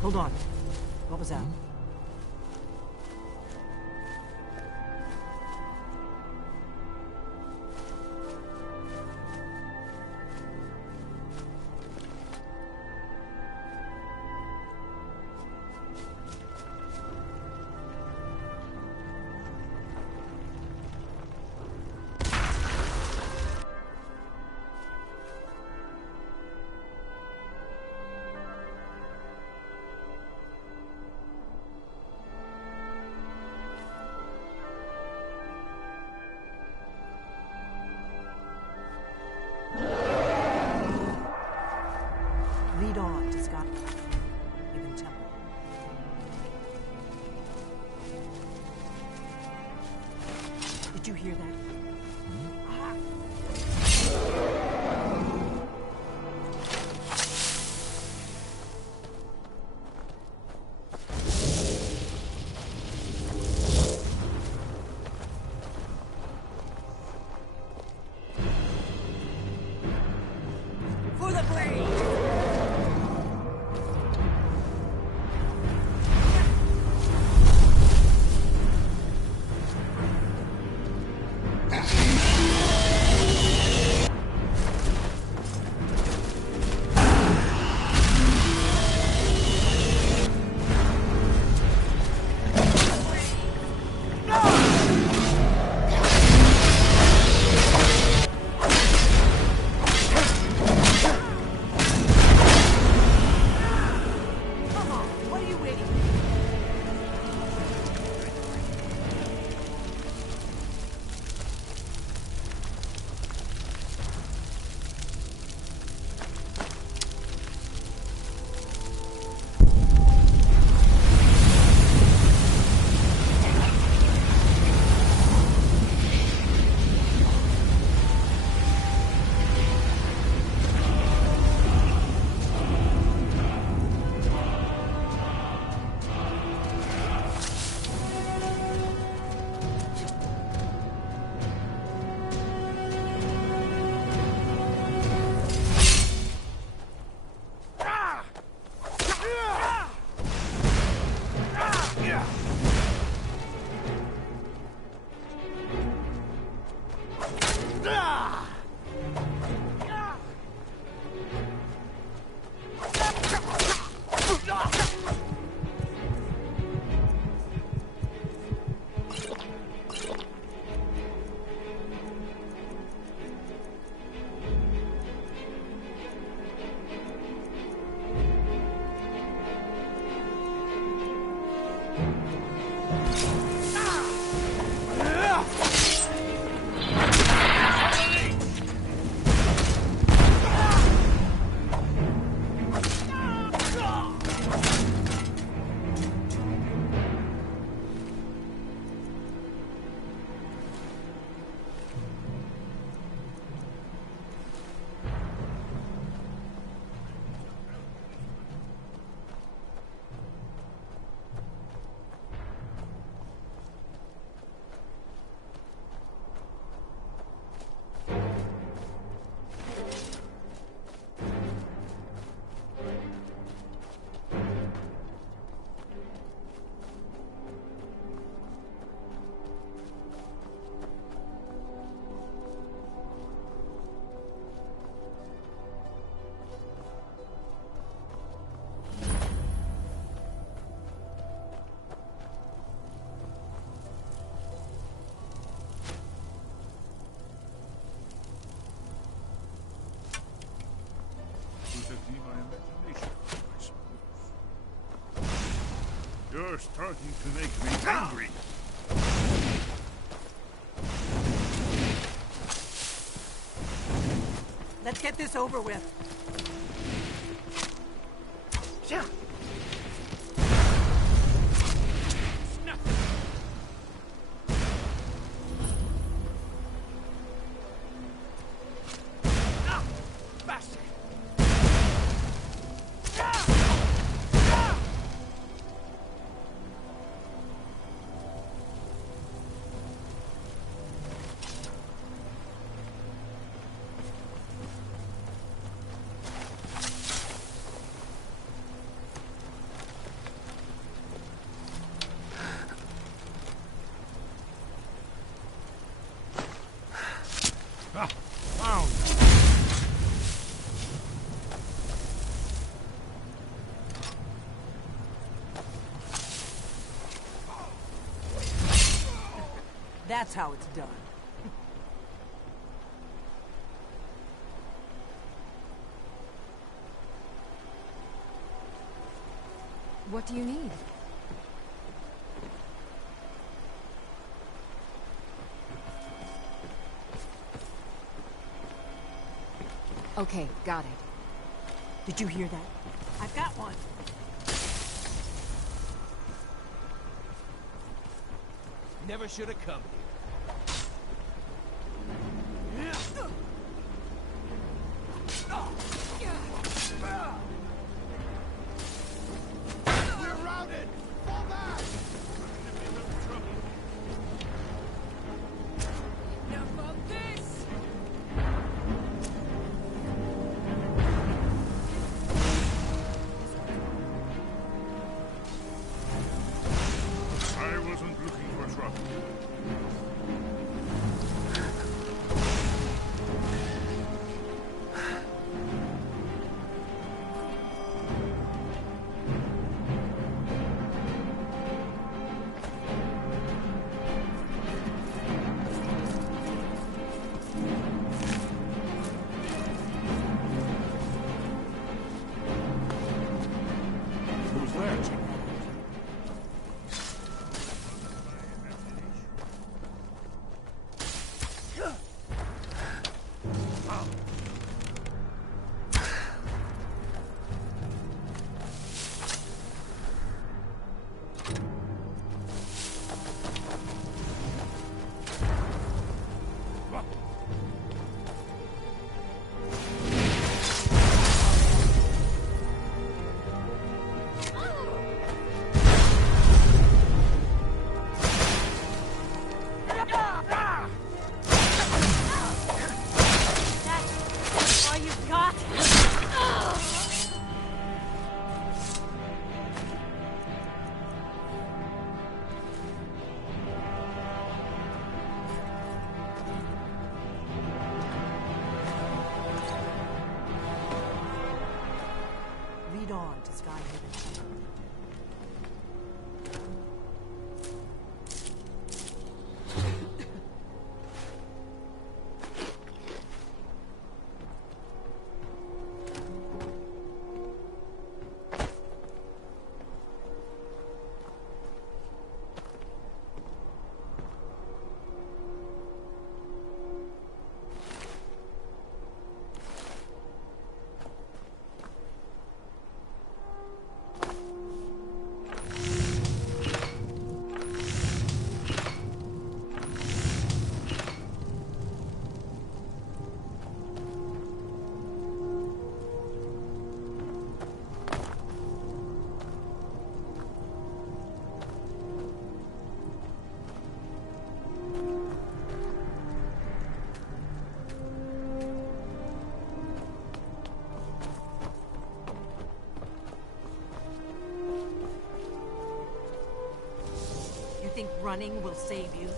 Hold on. What was that? Lead on to Scotland. Even Temple. Did you hear that? For the blade! You're starting to make me angry. Let's get this over with. Yeah. Ah, found. That's how it's done. What do you need? Okay, got it. Did you hear that? I've got one. Never should have come here. We're routed! Fall back! Enough of this! I wasn't looking for trouble. Who's that? That's all you've got? Lead on to Sky Haven. You think running will save you?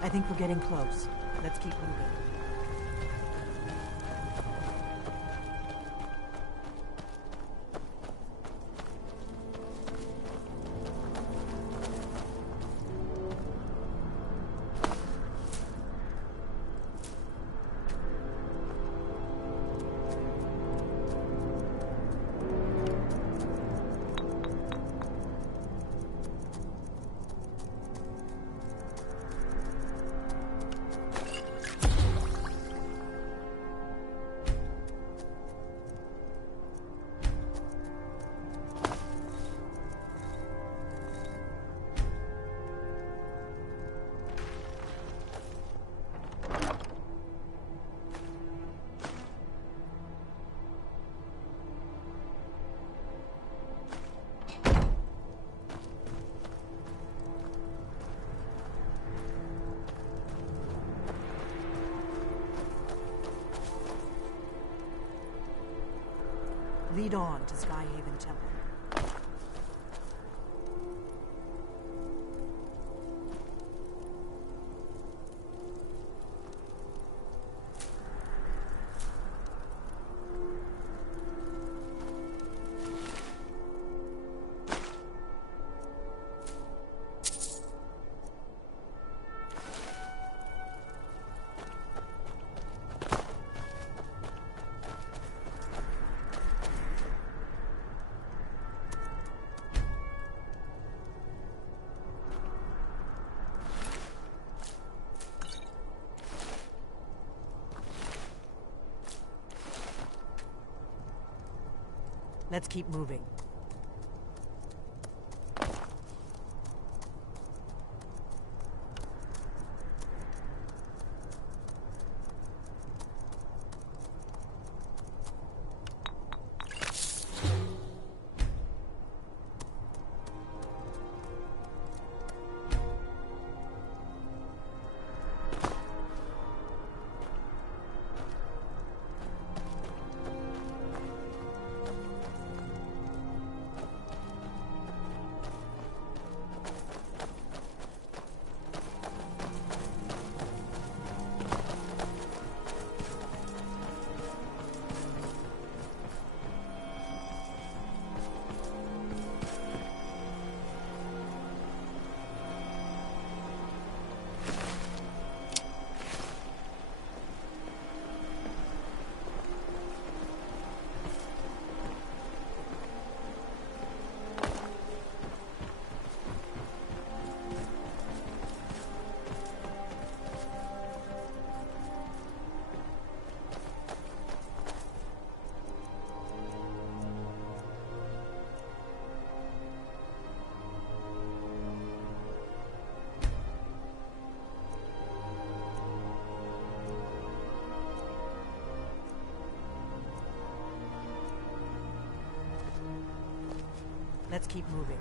I think we're getting close. Let's keep moving. Lead on to Skyhaven Temple. Let's keep moving. Let's keep moving.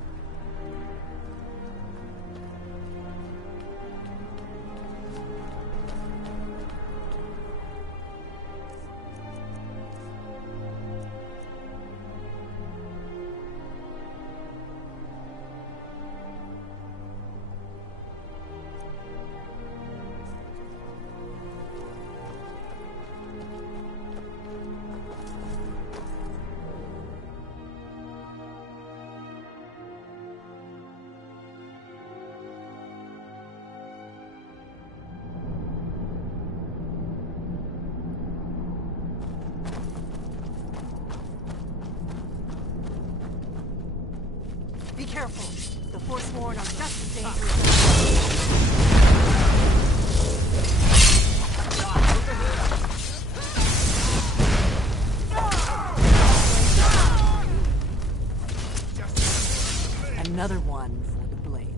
Be careful. The Forsworn are just as dangerous. Another one for the blades.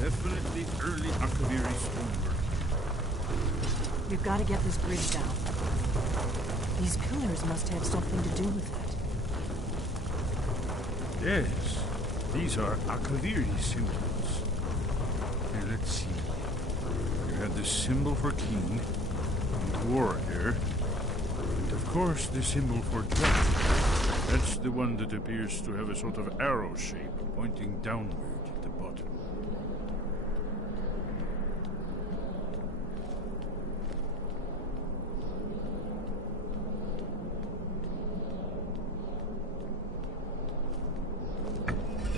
Definitely early Akaviri stonework. We've got to get this bridge down. These pillars must have something to do with it. Yes, these are Akaviri symbols. Here, let's see. You have the symbol for king, and warrior, and of course the symbol for death. That's the one that appears to have a sort of arrow shape pointing downward at the bottom.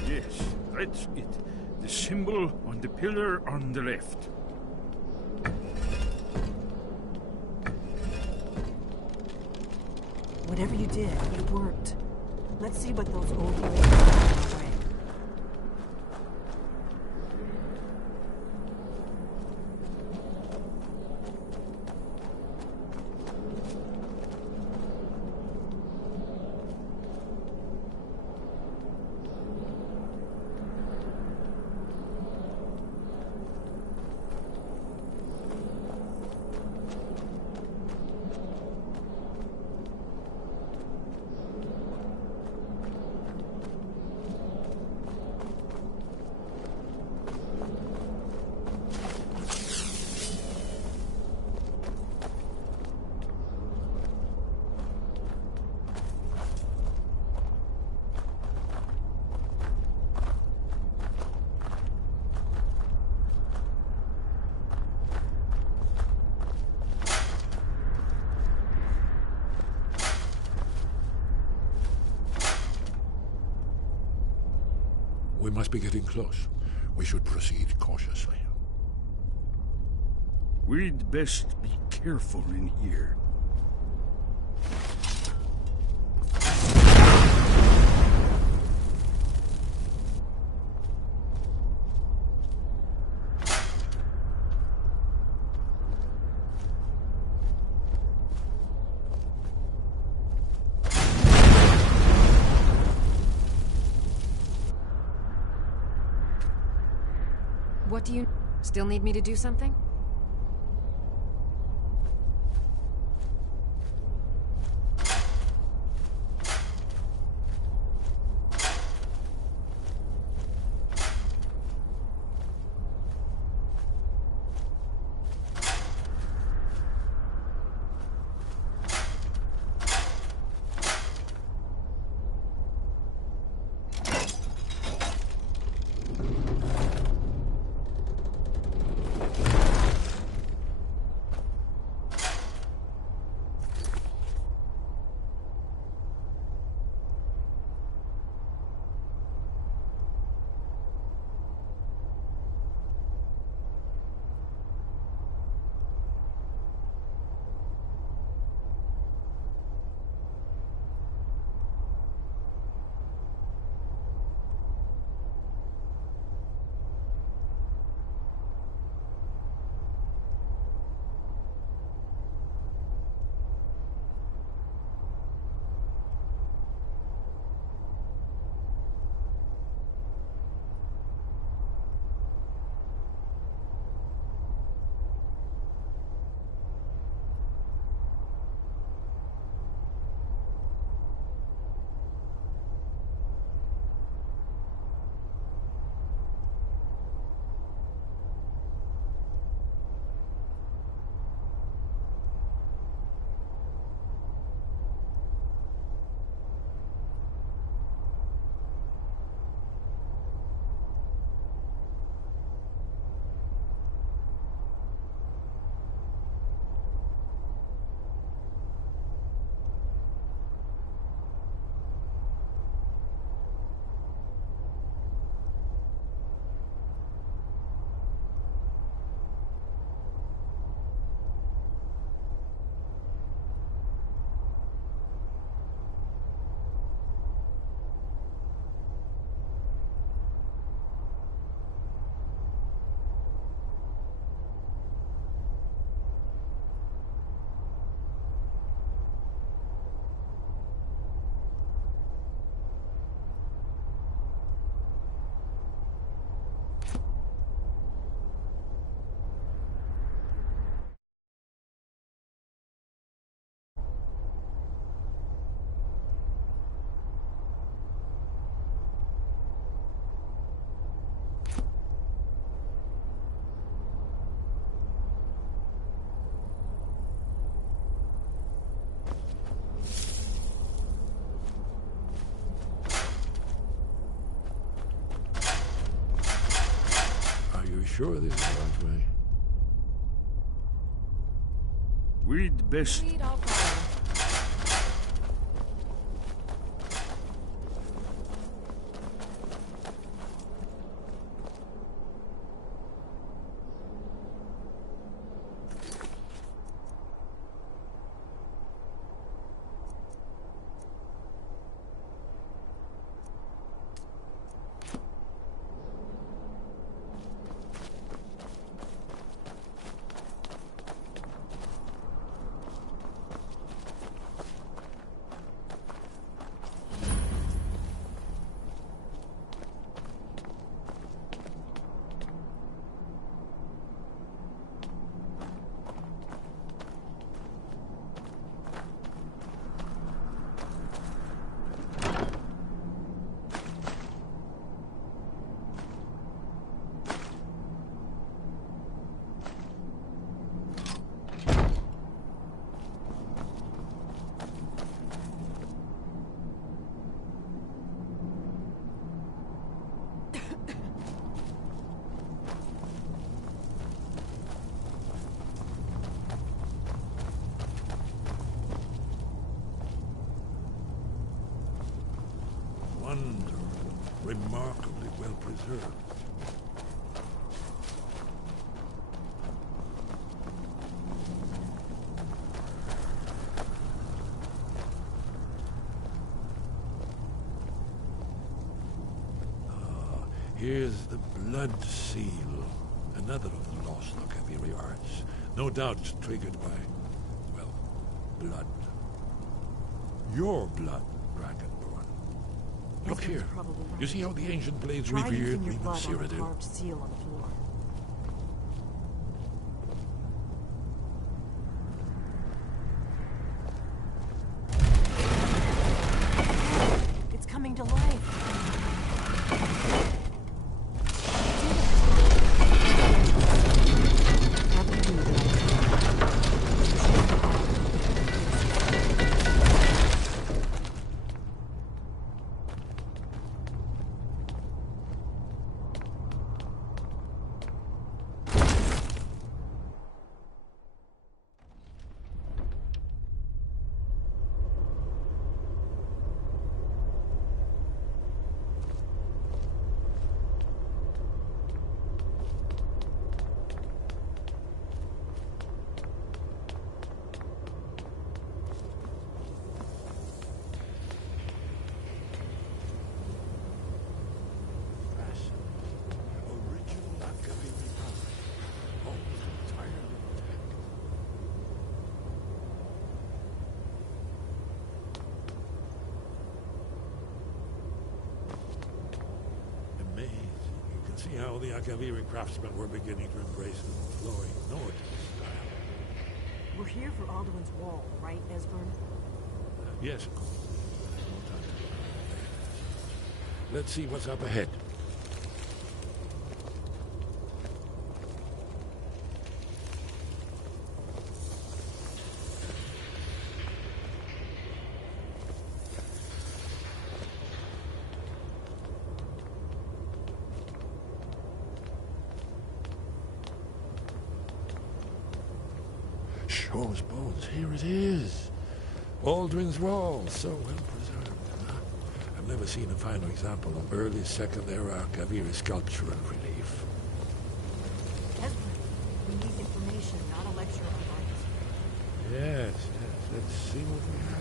Yes, that's it. The symbol on the pillar on the left. Whatever you did, it worked. Let's see what those old blades are away. must be getting close. We should proceed cautiously. We'd best be careful in here. What do you... Still need me to do something? Sure this is the right way? We'd best... Lead, I'll follow. Wonderful, remarkably well preserved. Here's the blood seal, another of the lost Akaviri arts. No doubt triggered by, well, blood. Your blood, Dragonborn. Look Ezra's here. probably right. You see how the ancient blades Try revered using your Reman blood on the Cyrodiil? carved seal on the floor. It's coming to life. Original Akaviri power. Almost entirely intact. Amazing. You can see how the Akaviri craftsmen were beginning to embrace the flowing Nordic style. We're here for Alduin's wall, right, Esbern? Yes, of course. No time to go. Let's see what's up ahead. Shaw's bones, here it is. Aldrin's Wall, so well preserved. Huh? I've never seen a finer example of early Second Era Akaviri sculpture and relief. Esbern, we need information, not a lecture on art. Yes, let's see what we have.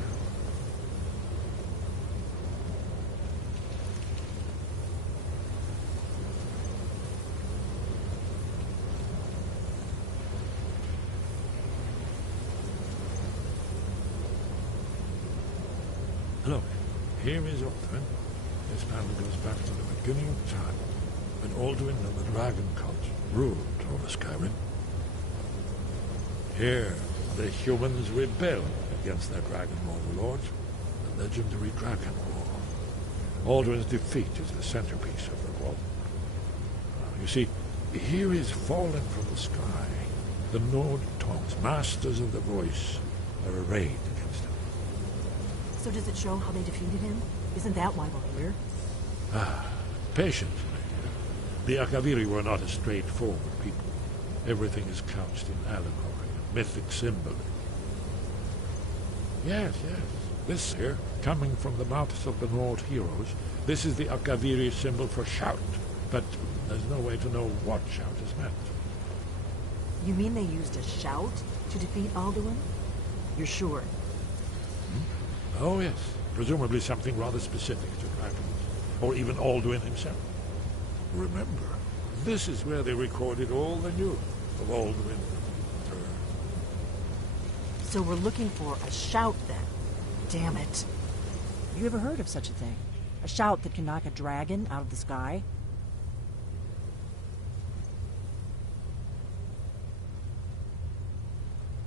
Look, here is Alduin. This panel goes back to the beginning of time, when Alduin and the Dragon Cult ruled over Skyrim. Here, the humans rebelled against their dragon overlords, the legendary Dragon War. Alduin's defeat is the centerpiece of the wall. You see, here is fallen from the sky. The Nord tongues, masters of the voice, are arrayed against him. So does it show how they defeated him? Isn't that why we're here? Patience, my dear. The Akaviri were not a straightforward people. Everything is couched in allegory and mythic symbolism. Yes. This here, coming from the mouths of the Nord heroes, this is the Akaviri symbol for shout. But there's no way to know what shout is meant. You mean they used a shout to defeat Alduin? You're sure? Oh, yes. Presumably something rather specific to dragons. Or even Alduin himself. Remember, this is where they recorded all the news of Alduin. So we're looking for a shout then. Damn it. You ever heard of such a thing? A shout that can knock a dragon out of the sky?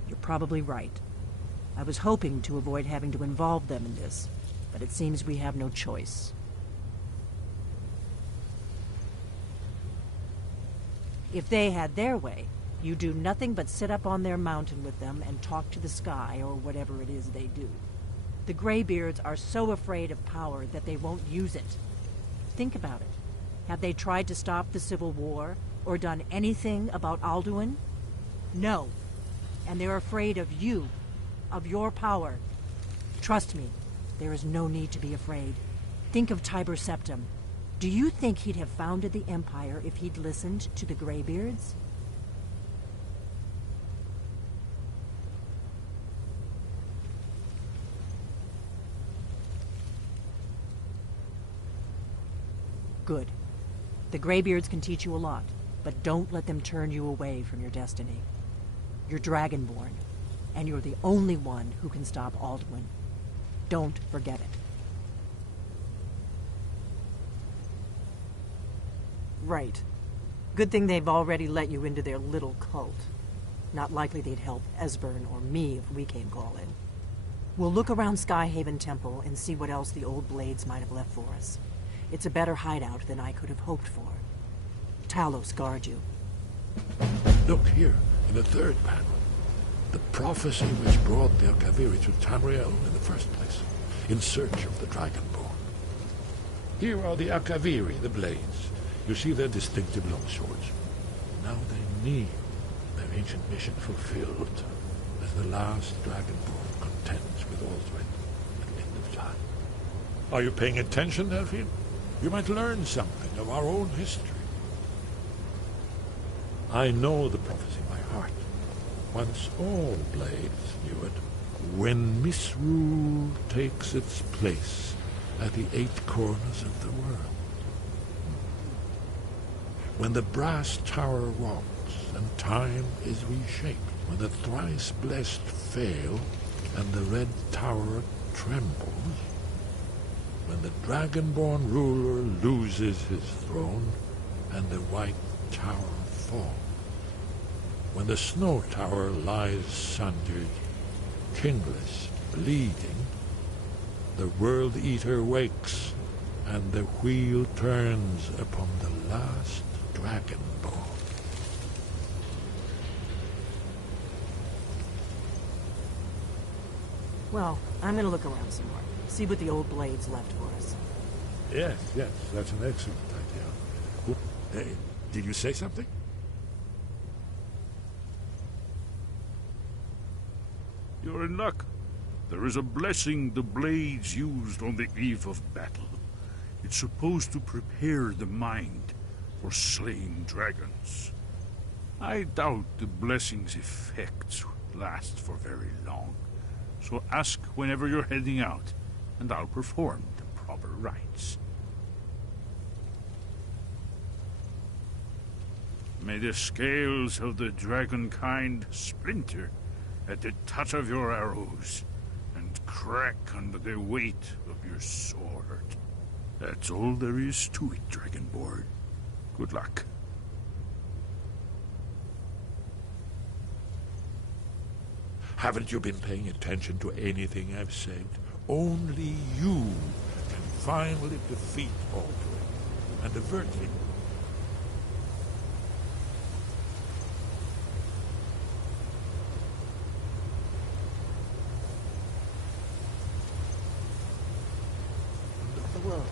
You're probably right. I was hoping to avoid having to involve them in this, but it seems we have no choice. If they had their way, you do nothing but sit up on their mountain with them and talk to the sky or whatever it is they do. The Greybeards are so afraid of power that they won't use it. Think about it. Have they tried to stop the Civil War or done anything about Alduin? No. And they're afraid of you, of your power. Trust me, there is no need to be afraid. Think of Tiber Septim. Do you think he'd have founded the Empire if he'd listened to the Greybeards? Good. The Greybeards can teach you a lot, but don't let them turn you away from your destiny. You're Dragonborn, and you're the only one who can stop Alduin. Don't forget it. Right. Good thing they've already let you into their little cult. Not likely they'd help Esbern or me if we came calling. We'll look around Skyhaven Temple and see what else the old blades might have left for us. It's a better hideout than I could have hoped for. Talos guard you. Look here, in the third panel. The prophecy which brought the Akaviri to Tamriel in the first place, in search of the Dragonborn. Here are the Akaviri, the blades. You see their distinctive longswords. Now they need their ancient mission fulfilled, as the last Dragonborn contends with Alduin at the end of time. Are you paying attention, Delphine? You might learn something of our own history. I know the prophecy by heart. Once all blades knew it. When misrule takes its place at the 8 corners of the world. When the brass tower rocks and time is reshaped. When the thrice blessed fail and the red tower trembles. When the Dragonborn ruler loses his throne and the white tower falls. When the snow tower lies sundered, kingless, bleeding, the World Eater wakes and the wheel turns upon the last Dragonborn. Well, I'm gonna look around some more. See what the old blades left for us. Yes, that's an excellent idea. Did you say something? You're in luck. There is a blessing the blades used on the eve of battle. It's supposed to prepare the mind for slaying dragons. I doubt the blessing's effects last for very long. So ask whenever you're heading out, and I'll perform the proper rites. May the scales of the dragonkind splinter at the touch of your arrows, and crack under the weight of your sword. That's all there is to it, Dragonborn. Good luck. Haven't you been paying attention to anything I've said? Only you can finally defeat Alduin and avert him. The world.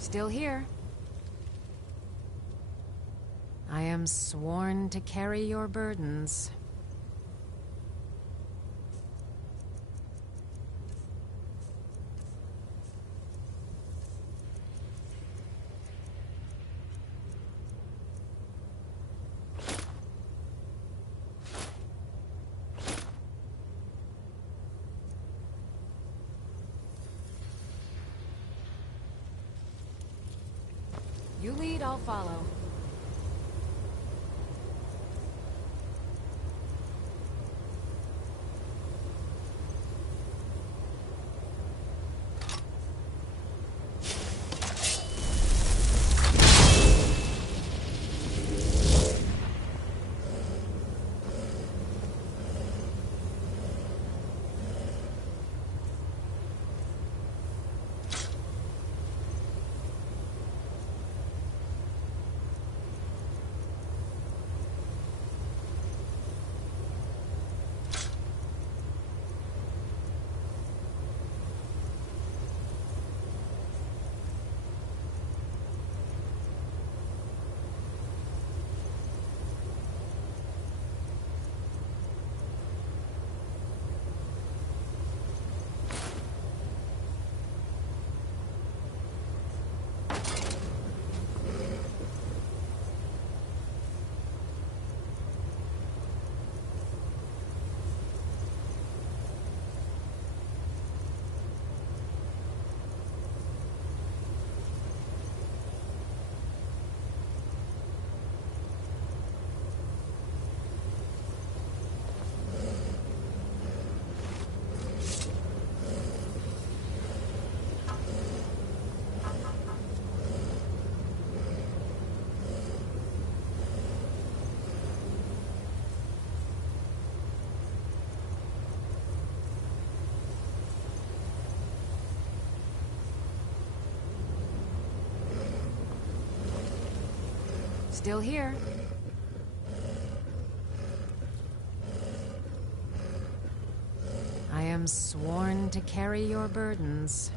Still here. I am sworn to carry your burdens. You lead, I'll follow. Still here. I am sworn to carry your burdens.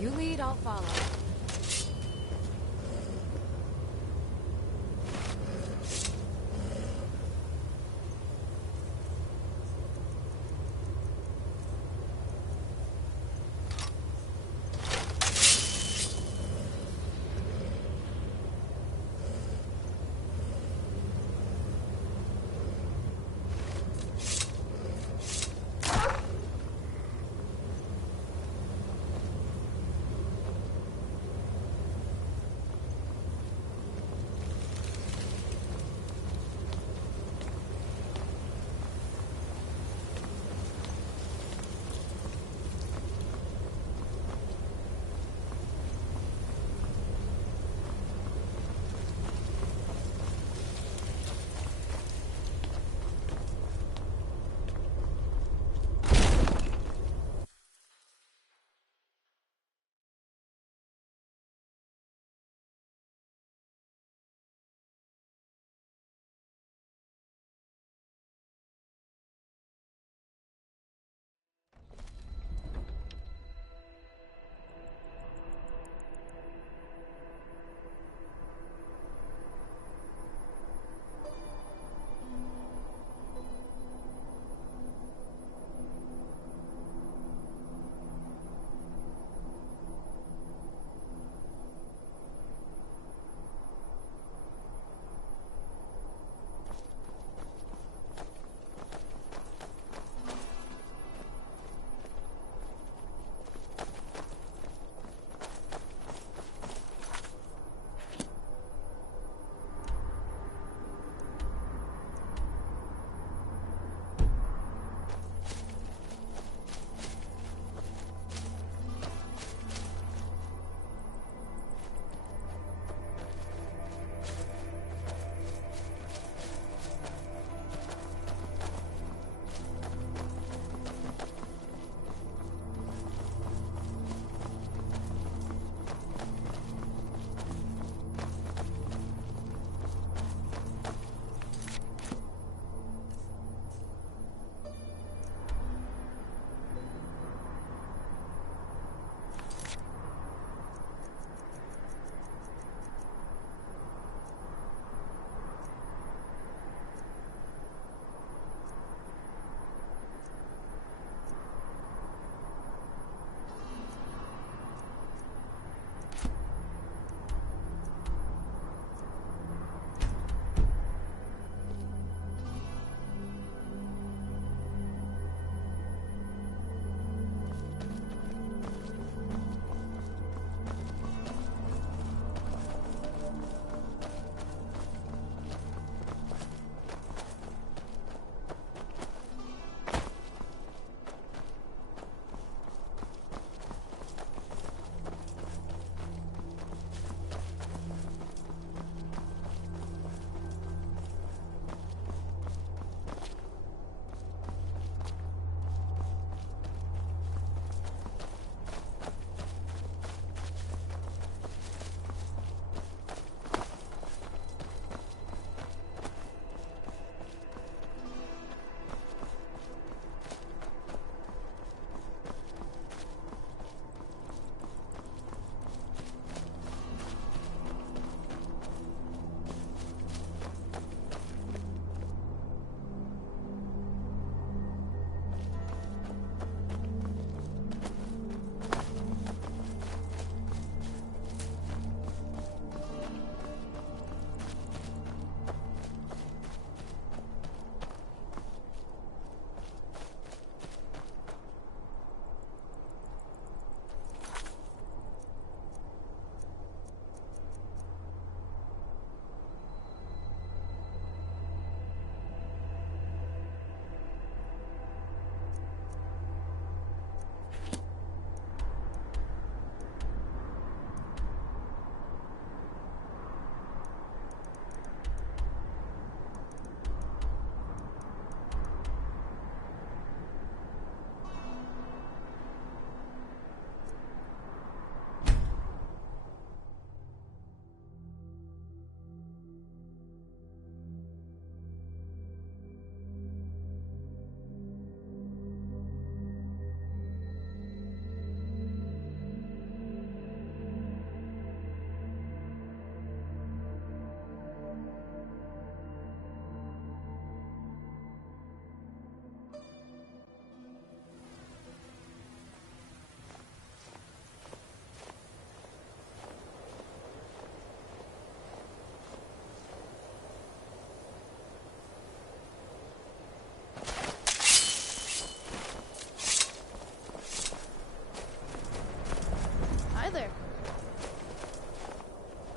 You lead, I'll follow.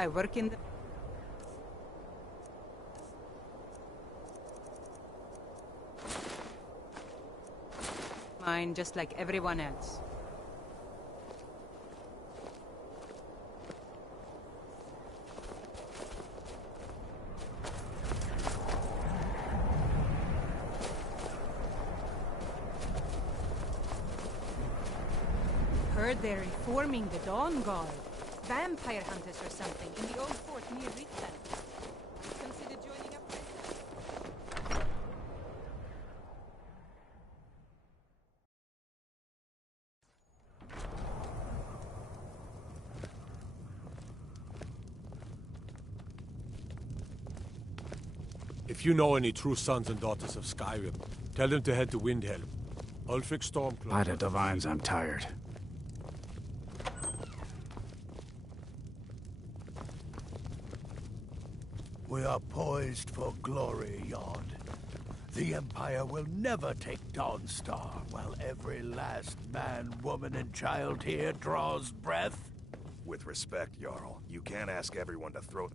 I work in the... Mine, just like everyone else. Heard they're reforming the Dawn Guard. Vampire hunters or something in the old fort near Ritzan. Consider joining up with them. If you know any true sons and daughters of Skyrim, tell them to head to Windhelm. Ulfric Stormcloak. By the divines, I'm tired. We are poised for glory, Yod. The Empire will never take Dawnstar while every last man, woman, and child here draws breath. With respect, Jarl, you can't ask everyone to throw...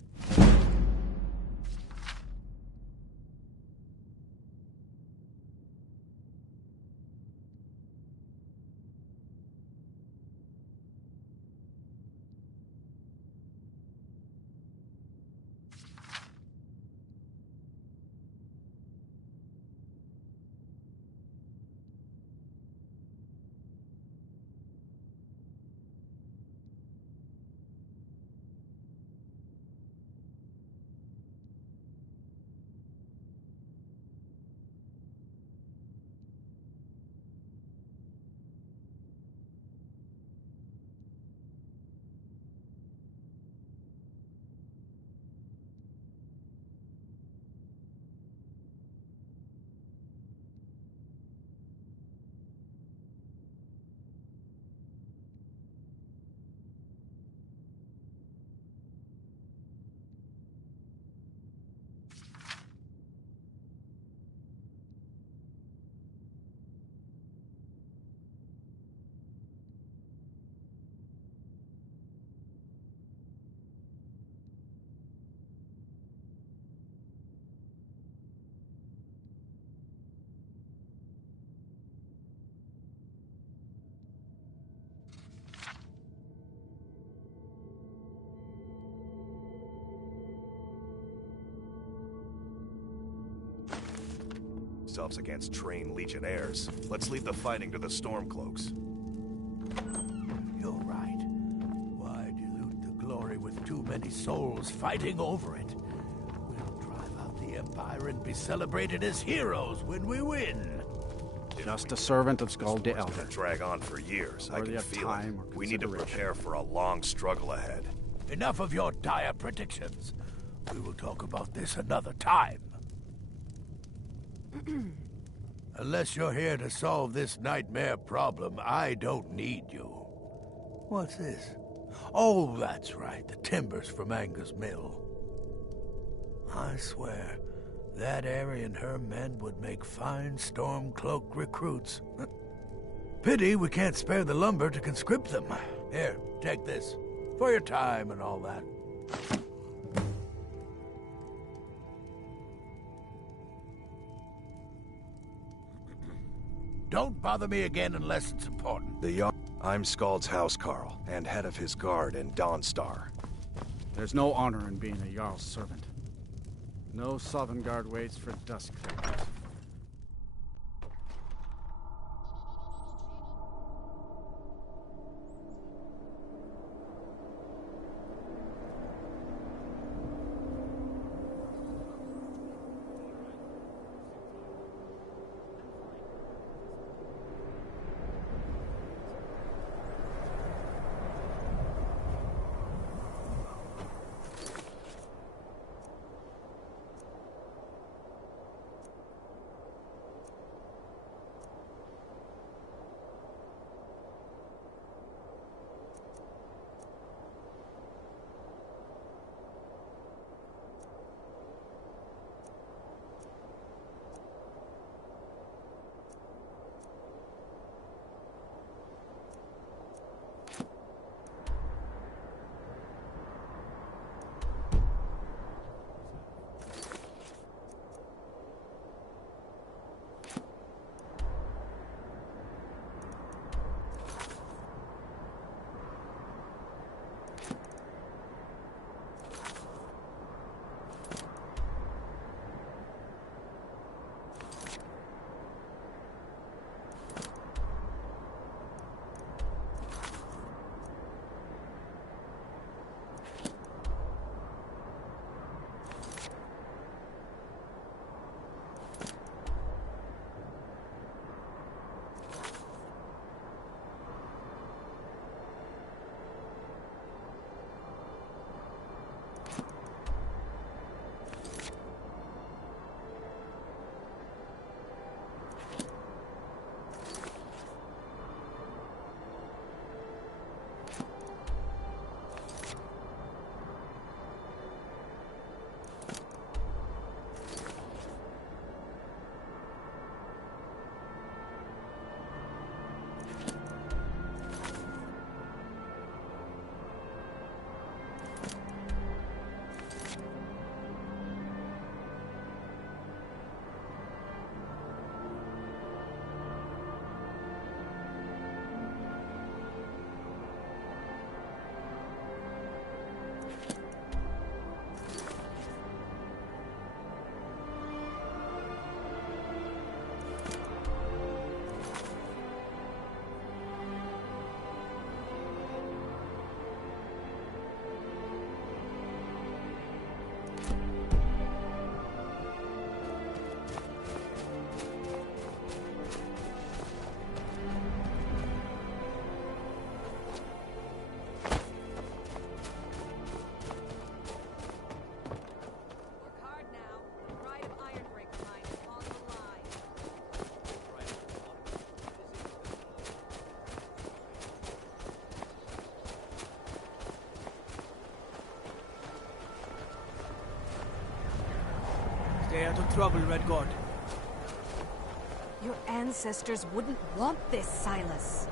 Selves against trained legionnaires. Let's leave the fighting to the Stormcloaks. You're right. Why dilute the glory with too many souls fighting over it? We'll drive out the Empire and be celebrated as heroes when we win. Just a servant of Skald the It's Elder. gonna drag on for years. I Worthy can of feel time it. or We need to consideration. prepare for a long struggle ahead. Enough of your dire predictions. We will talk about this another time. Unless you're here to solve this nightmare problem, I don't need you. What's this? Oh, that's right, the timbers from Anger's mill. I swear, that Aerie and her men would make fine Stormcloak recruits. Pity we can't spare the lumber to conscript them. Here, take this. For your time and all that. Don't bother me again unless it's important. I'm Skald's housecarl, and head of his guard in Dawnstar. There's no honor in being a Jarl's servant. No Sovngarde waits for dusk fighters. trouble, Redguard. Your ancestors wouldn't want this, Silas.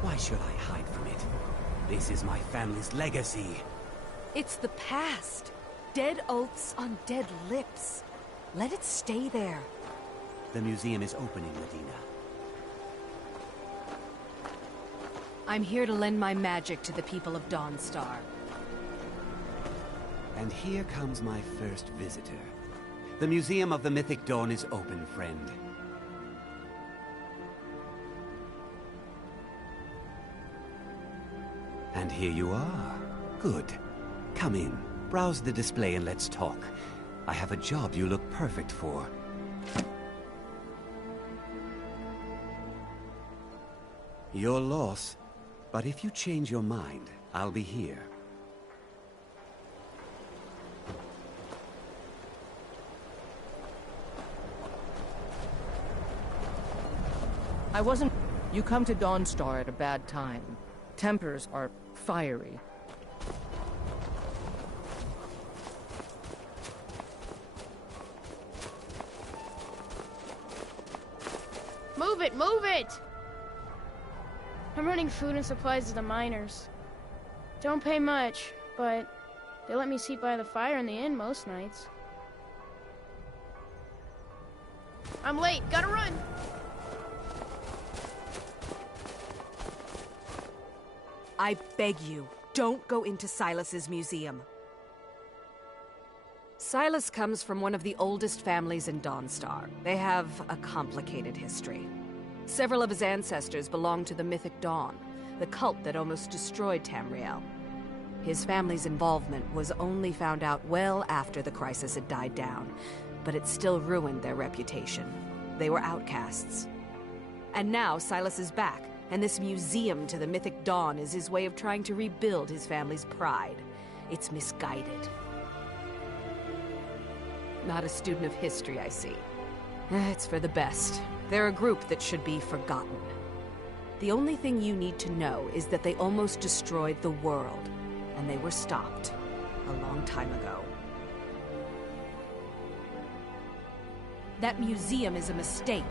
Why should I hide from it? This is my family's legacy. It's the past. Dead oaths on dead lips. Let it stay there. The museum is opening, Medina. I'm here to lend my magic to the people of Dawnstar. And here comes my first visitor. The Museum of the Mythic Dawn is open, friend. And here you are. Good. Come in, browse the display and let's talk. I have a job you look perfect for. Your loss, but if you change your mind, I'll be here. I wasn't... You come to Dawnstar at a bad time. Tempers are fiery. Move it! Move it! I'm running food and supplies to the miners. Don't pay much, but they let me sleep by the fire in the inn most nights. I'm late. Gotta run! I beg you, don't go into Silas's museum. Silas comes from one of the oldest families in Dawnstar. They have a complicated history. Several of his ancestors belong to the Mythic Dawn, the cult that almost destroyed Tamriel. His family's involvement was only found out well after the crisis had died down, but it still ruined their reputation. They were outcasts. And now Silas is back, and this museum to the Mythic Dawn is his way of trying to rebuild his family's pride. It's misguided. Not a student of history, I see. It's for the best. They're a group that should be forgotten. The only thing you need to know is that they almost destroyed the world, and they were stopped a long time ago. That museum is a mistake.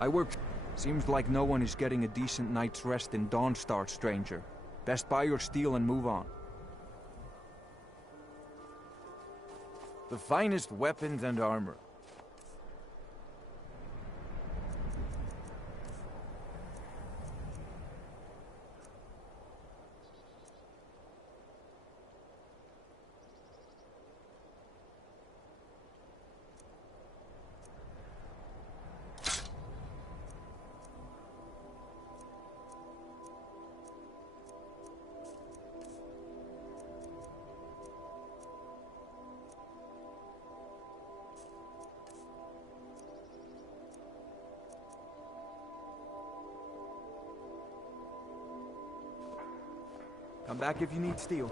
I work. Seems like no one is getting a decent night's rest in Dawnstar, stranger. Best buy your steel and move on. The finest weapons and armor. Come back if you need steel.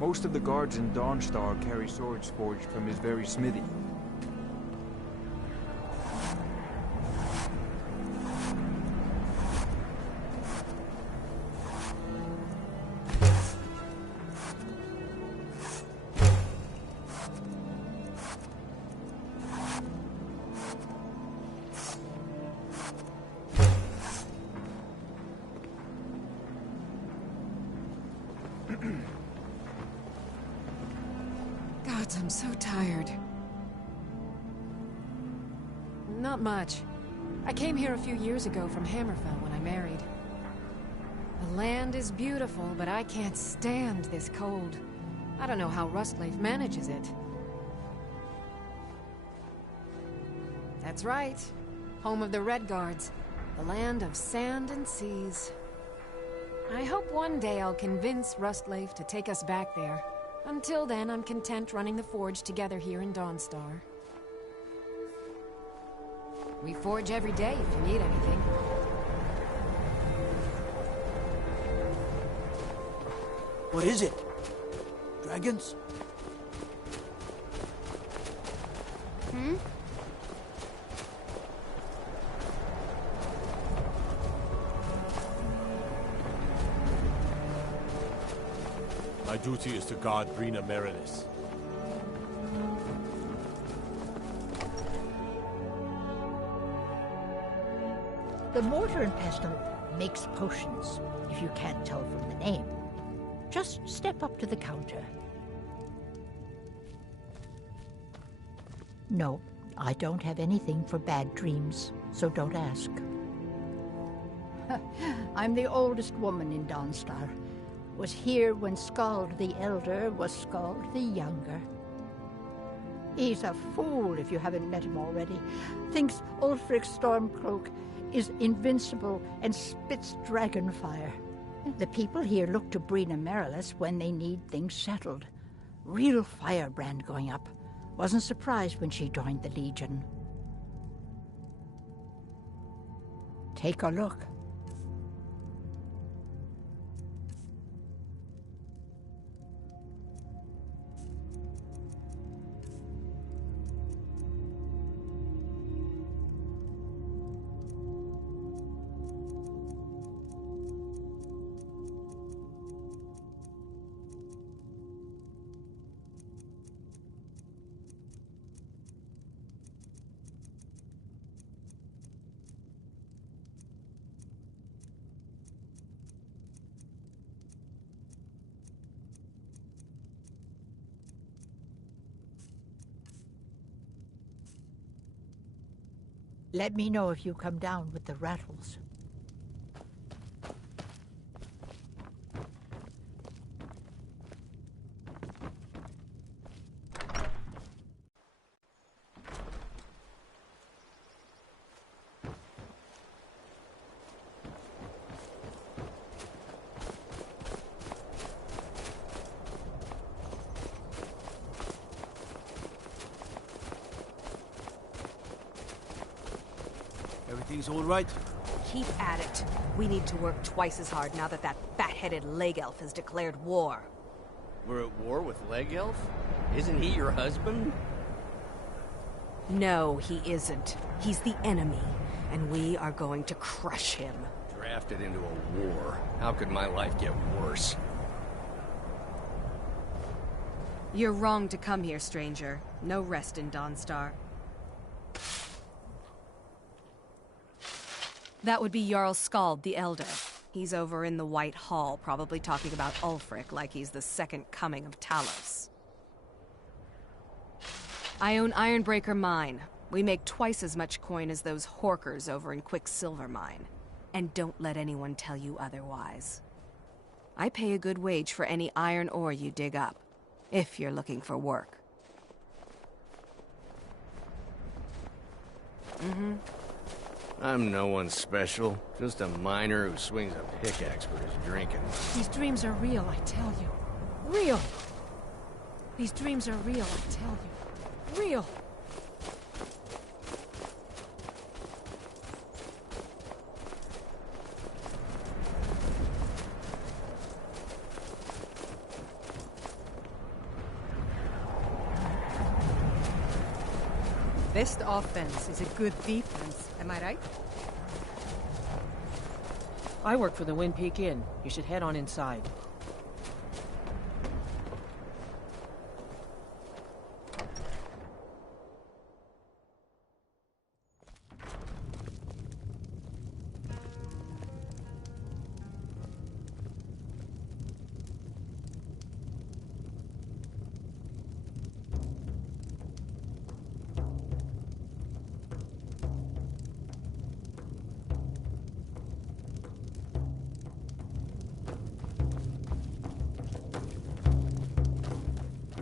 Most of the guards in Dawnstar carry swords forged from his very smithy. Gods, I'm so tired. Not much. I came here a few years ago from Hammerfell when I married. The land is beautiful, but I can't stand this cold. I don't know how Rustleaf manages it. That's right. Home of the Redguards. The land of sand and seas. I hope one day I'll convince Rustleaf to take us back there. Until then, I'm content running the forge together here in Dawnstar. We forge every day if you need anything. What is it? Dragons? Hmm? My duty is to guard Brina Merilis. The mortar and pestle makes potions, if you can't tell from the name. Just step up to the counter. No, I don't have anything for bad dreams, so don't ask. I'm the oldest woman in Dawnstar. Was here when Skald the Elder was Skald the Younger. He's a fool if you haven't met him already. Thinks Ulfric Stormcloak is invincible and spits dragon fire. The people here look to Brina Merilis when they need things settled. Real firebrand going up. Wasn't surprised when she joined the Legion. Take a look. Let me know if you come down with the rattles. Everything's all right? Keep at it. We need to work twice as hard now that that fat-headed leg elf has declared war. We're at war with Leg Elf? Isn't he your husband? No, he isn't. He's the enemy, and we are going to crush him. Drafted into a war. How could my life get worse? You're wrong to come here, stranger. No rest in Dawnstar. That would be Jarl Skald the Elder. He's over in the White Hall, probably talking about Ulfric like he's the second coming of Talos. I own Ironbreaker Mine. We make twice as much coin as those horkers over in Quicksilver Mine. And don't let anyone tell you otherwise. I pay a good wage for any iron ore you dig up, if you're looking for work. Mm-hmm. I'm no one special. Just a miner who swings a pickaxe for his drinking. These dreams are real, I tell you. Real! These dreams are real, I tell you. Real! Best offense is a good defense, am I right? I work for the Wind Peak Inn. You should head on inside.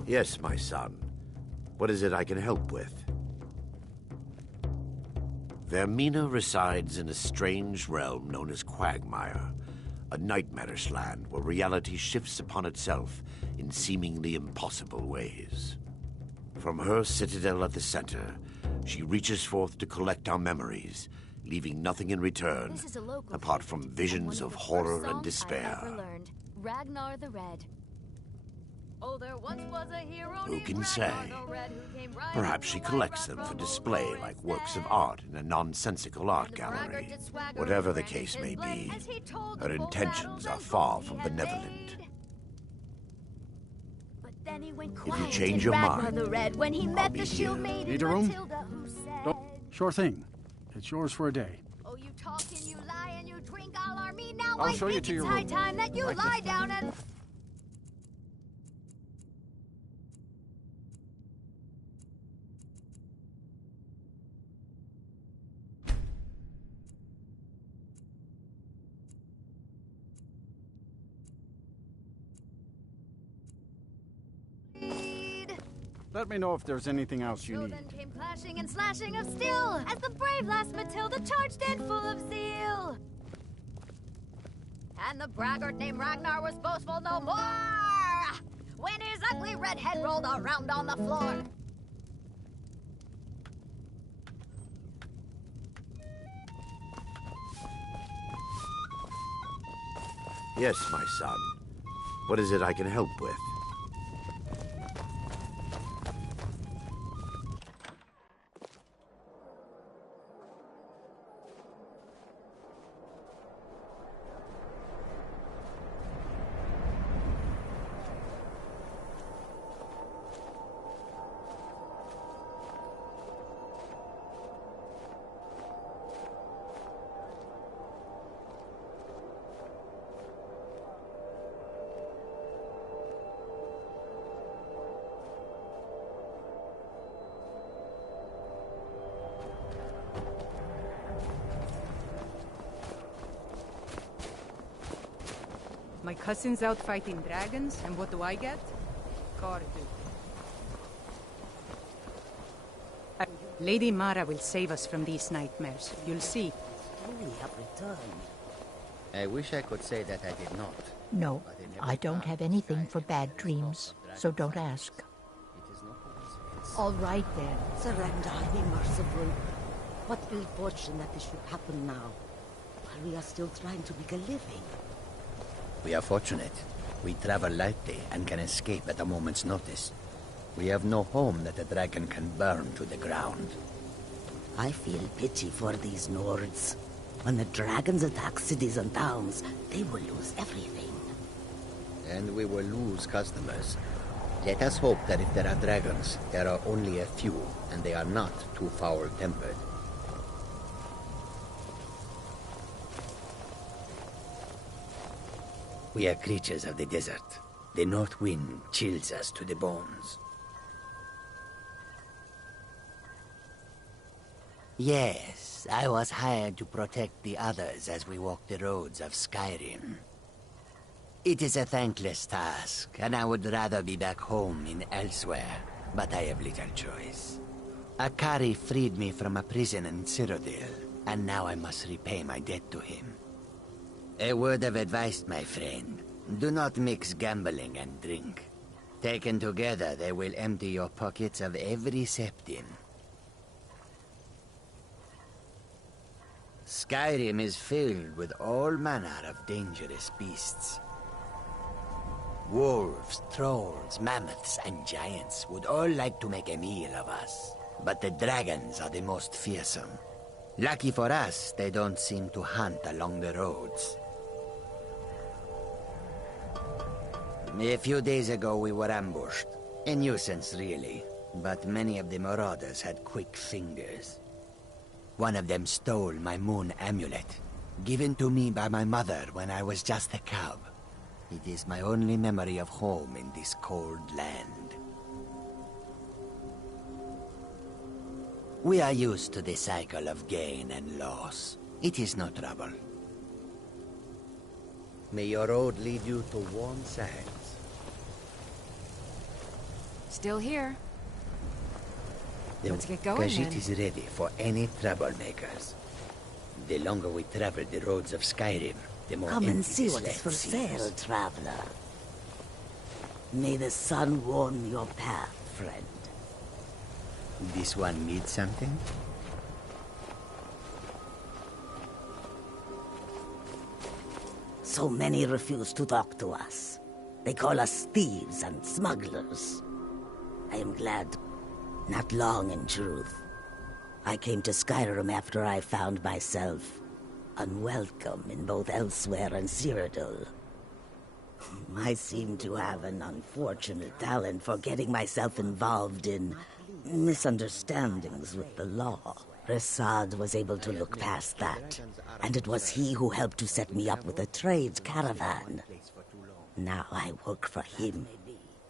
Yes, my son. What is it I can help with? Vermina resides in a strange realm known as Quagmire, a nightmarish land where reality shifts upon itself in seemingly impossible ways. From her citadel at the center, she reaches forth to collect our memories, leaving nothing in return, apart from visions of horror and despair. Ragnar the Red. Oh, there once was a hero Who can say? Perhaps she collects them for display like works of art in a nonsensical art gallery. Whatever the case may be, her intentions are far from benevolent. If you change your mind, when he met the shield maiden Need a room? Matilda, who said, Sure thing. It's yours for a day. "Oh, you talk and you lie and you drink all our me. Now I'll I show you think to it's your high room. time that you Right lie this down and..." Let me know if there's anything else you need. Then came clashing and slashing of steel as the brave lass Matilda charged in full of zeal. And the braggart named Ragnar was boastful no more when his ugly red head rolled around on the floor. yes, my son. What is it I can help with? My cousin's out fighting dragons, and what do I get? Gardu. Lady Mara will save us from these nightmares. You'll see. We have returned. I wish I could say that I did not. No, I don't have anything for bad dreams, so don't ask. All right then, surrender, be merciful. What ill fortune that this should happen now, while we are still trying to make a living. We are fortunate. We travel lightly and can escape at a moment's notice. We have no home that a dragon can burn to the ground. I feel pity for these Nords. When the dragons attack cities and towns, they will lose everything. And we will lose customers. Let us hope that if there are dragons, there are only a few, and they are not too foul-tempered. We are creatures of the desert. The north wind chills us to the bones. Yes, I was hired to protect the others as we walk the roads of Skyrim. It is a thankless task, and I would rather be back home in elsewhere, but I have little choice. Akari freed me from a prison in Cyrodiil, and now I must repay my debt to him. A word of advice, my friend. Do not mix gambling and drink. Taken together, they will empty your pockets of every septim. Skyrim is filled with all manner of dangerous beasts. Wolves, trolls, mammoths, and giants would all like to make a meal of us. But the dragons are the most fearsome. Lucky for us, they don't seem to hunt along the roads. A few days ago we were ambushed. A nuisance, really. But many of the marauders had quick fingers. One of them stole my moon amulet, given to me by my mother when I was just a cub. It is my only memory of home in this cold land. We are used to the cycle of gain and loss. It is no trouble. May your road lead you to warm sands. Still here. Let's get going Khajiit then. is ready for any troublemakers. The longer we travel the roads of Skyrim, the more Come and empty see this what is land for seems. sale, traveler. May the sun warm your path, friend. This one needs something? So many refuse to talk to us. They call us thieves and smugglers. I am glad. Not long, in truth. I came to Skyrim after I found myself unwelcome in both Elsewhere and Cyrodiil. I seem to have an unfortunate talent for getting myself involved in misunderstandings with the law. Resad was able to look past that, and it was he who helped to set me up with a trade caravan. Now I work for him.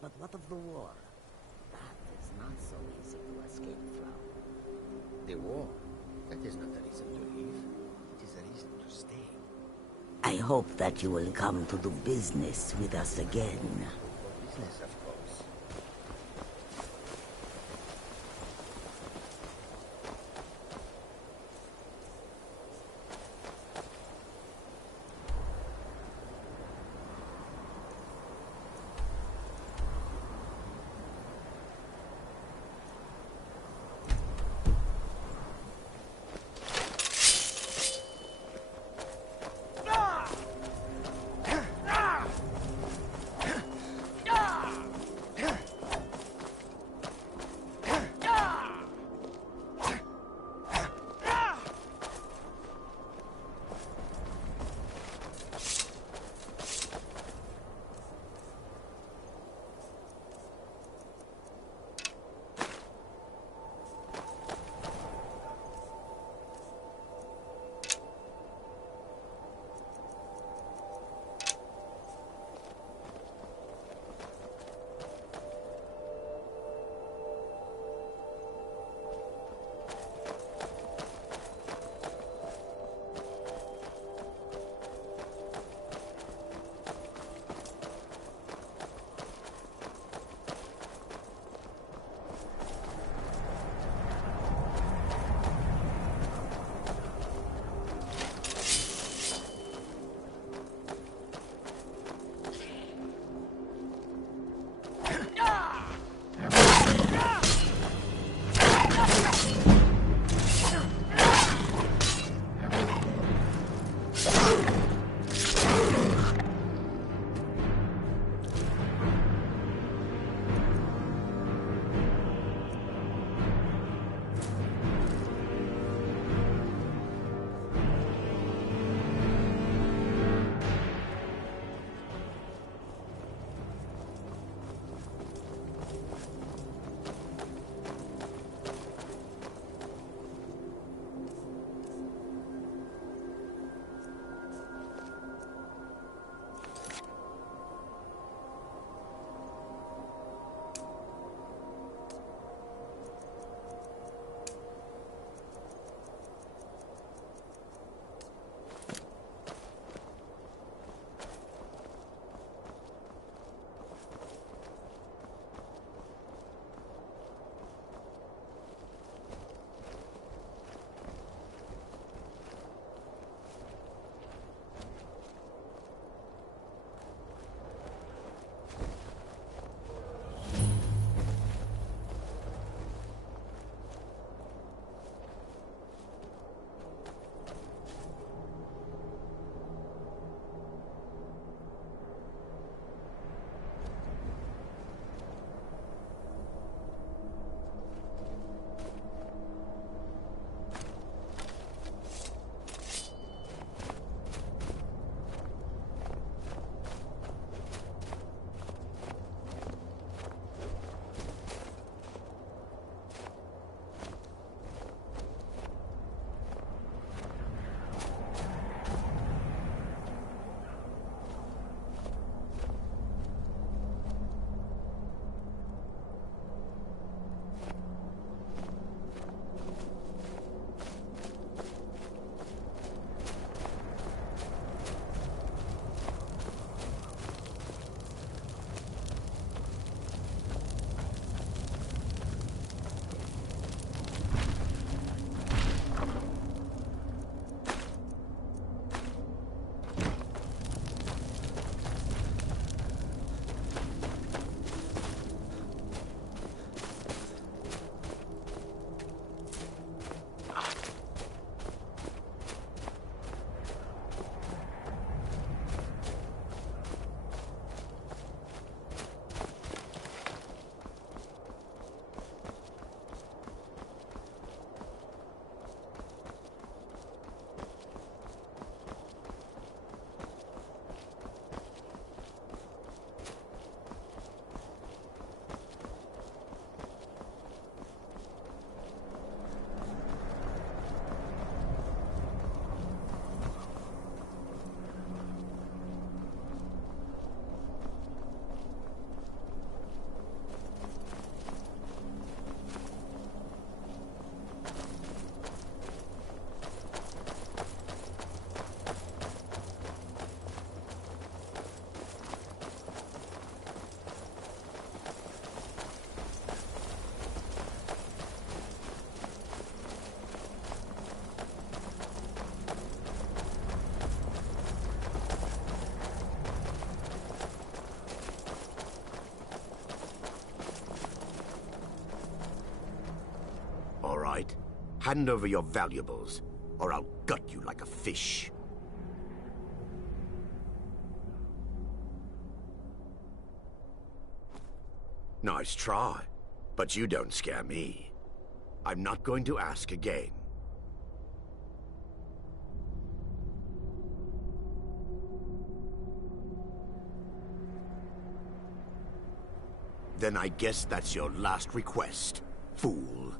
But what of the war? That is not so easy to escape from. The war? That is not a reason to leave. It is a reason to stay. I hope that you will come to do business with us again. Business, of course. Hand over your valuables, or I'll gut you like a fish. Nice try, but you don't scare me. I'm not going to ask again. Then I guess that's your last request, fool.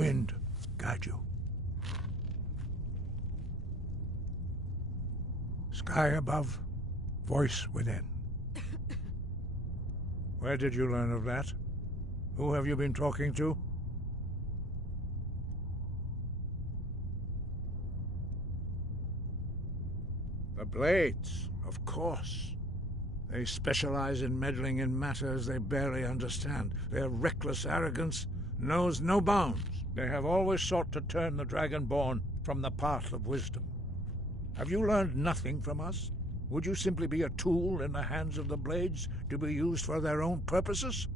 Wind guide you. Sky above, voice within. Where did you learn of that? Who have you been talking to? The Blades, of course. They specialize in meddling in matters they barely understand. Their reckless arrogance knows no bounds. They have always sought to turn the Dragonborn from the path of wisdom. Have you learned nothing from us? Would you simply be a tool in the hands of the Blades to be used for their own purposes?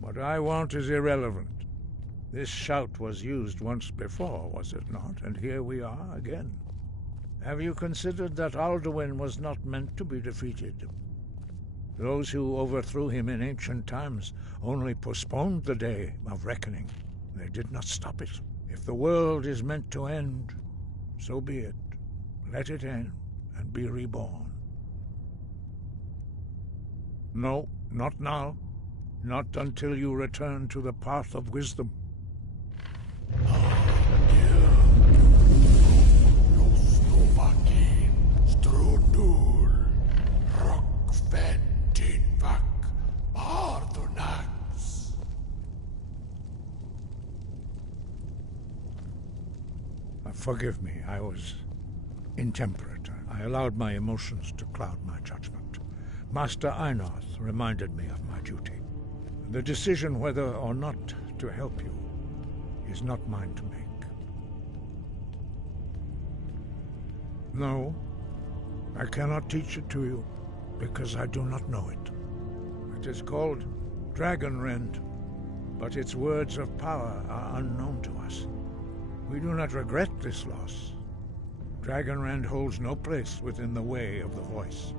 What I want is irrelevant. This shout was used once before, was it not? And here we are again. Have you considered that Alduin was not meant to be defeated? Those who overthrew him in ancient times only postponed the day of reckoning. They did not stop it. If the world is meant to end, so be it. Let it end and be reborn. No, not now. Not until you return to the path of wisdom. Forgive me, I was intemperate. I allowed my emotions to cloud my judgment. Master Einarth reminded me of my duty. The decision whether or not to help you is not mine to make. No, I cannot teach it to you, because I do not know it. It is called Dragonrend, but its words of power are unknown to us. We do not regret this loss. Dragonrend holds no place within the way of the voice.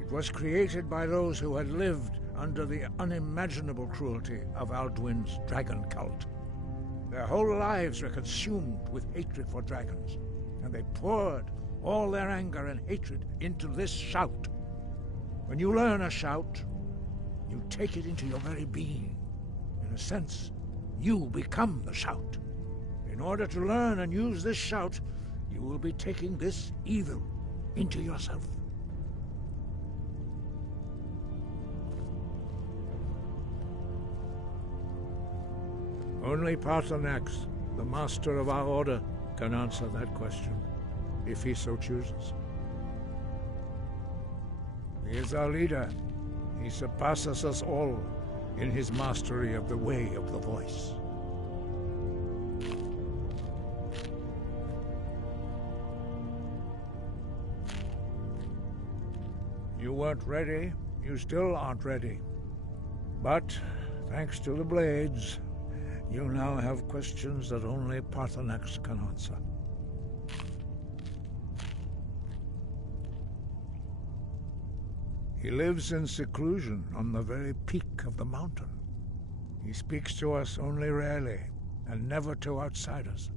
It was created by those who had lived under the unimaginable cruelty of Alduin's dragon cult. Their whole lives were consumed with hatred for dragons, and they poured all their anger and hatred into this shout. When you learn a shout, you take it into your very being. In a sense, you become the shout. In order to learn and use this shout, you will be taking this evil into yourself. Only Paarthurnax, the master of our order, can answer that question, if he so chooses. He is our leader. He surpasses us all in his mastery of the way of the voice. You weren't ready. You still aren't ready. But, thanks to the Blades, you now have questions that only Paarthurnax can answer. He lives in seclusion on the very peak of the mountain. He speaks to us only rarely, and never to outsiders.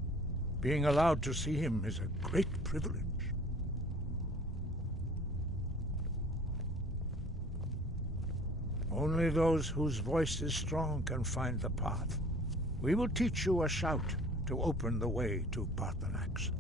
Being allowed to see him is a great privilege. Only those whose voice is strong can find the path. We will teach you a shout to open the way to Paarthurnax.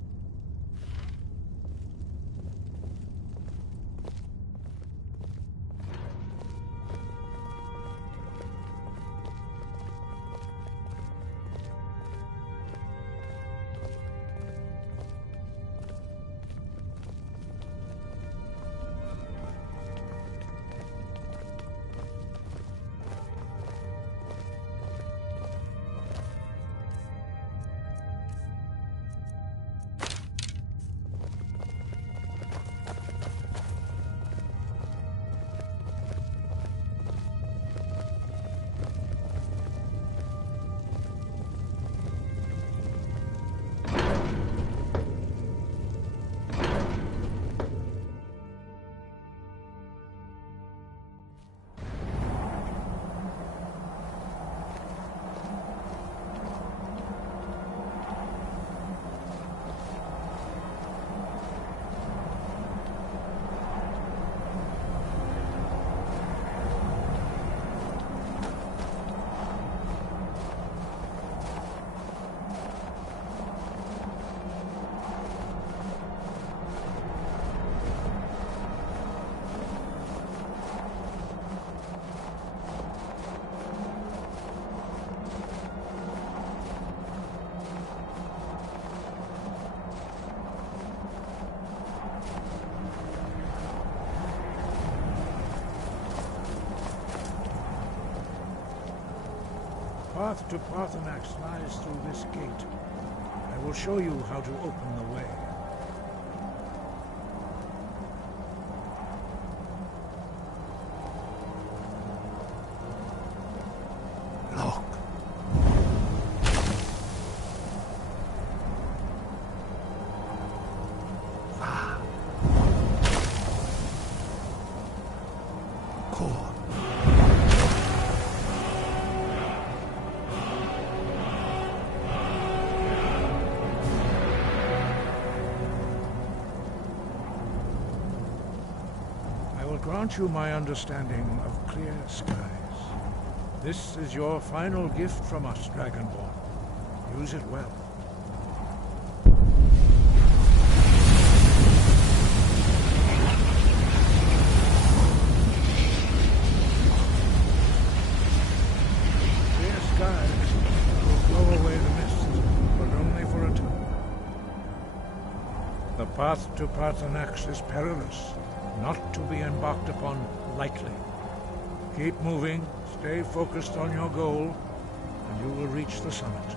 path to Parthenax lies through this gate. I will show you how to open the way. Look. Grant you my understanding of clear skies. This is your final gift from us, Dragonborn. Use it well. Clear skies will blow away the mist, but only for a time. The path to Parthenax is perilous, not to be embarked upon lightly. Keep moving, stay focused on your goal, and you will reach the summit.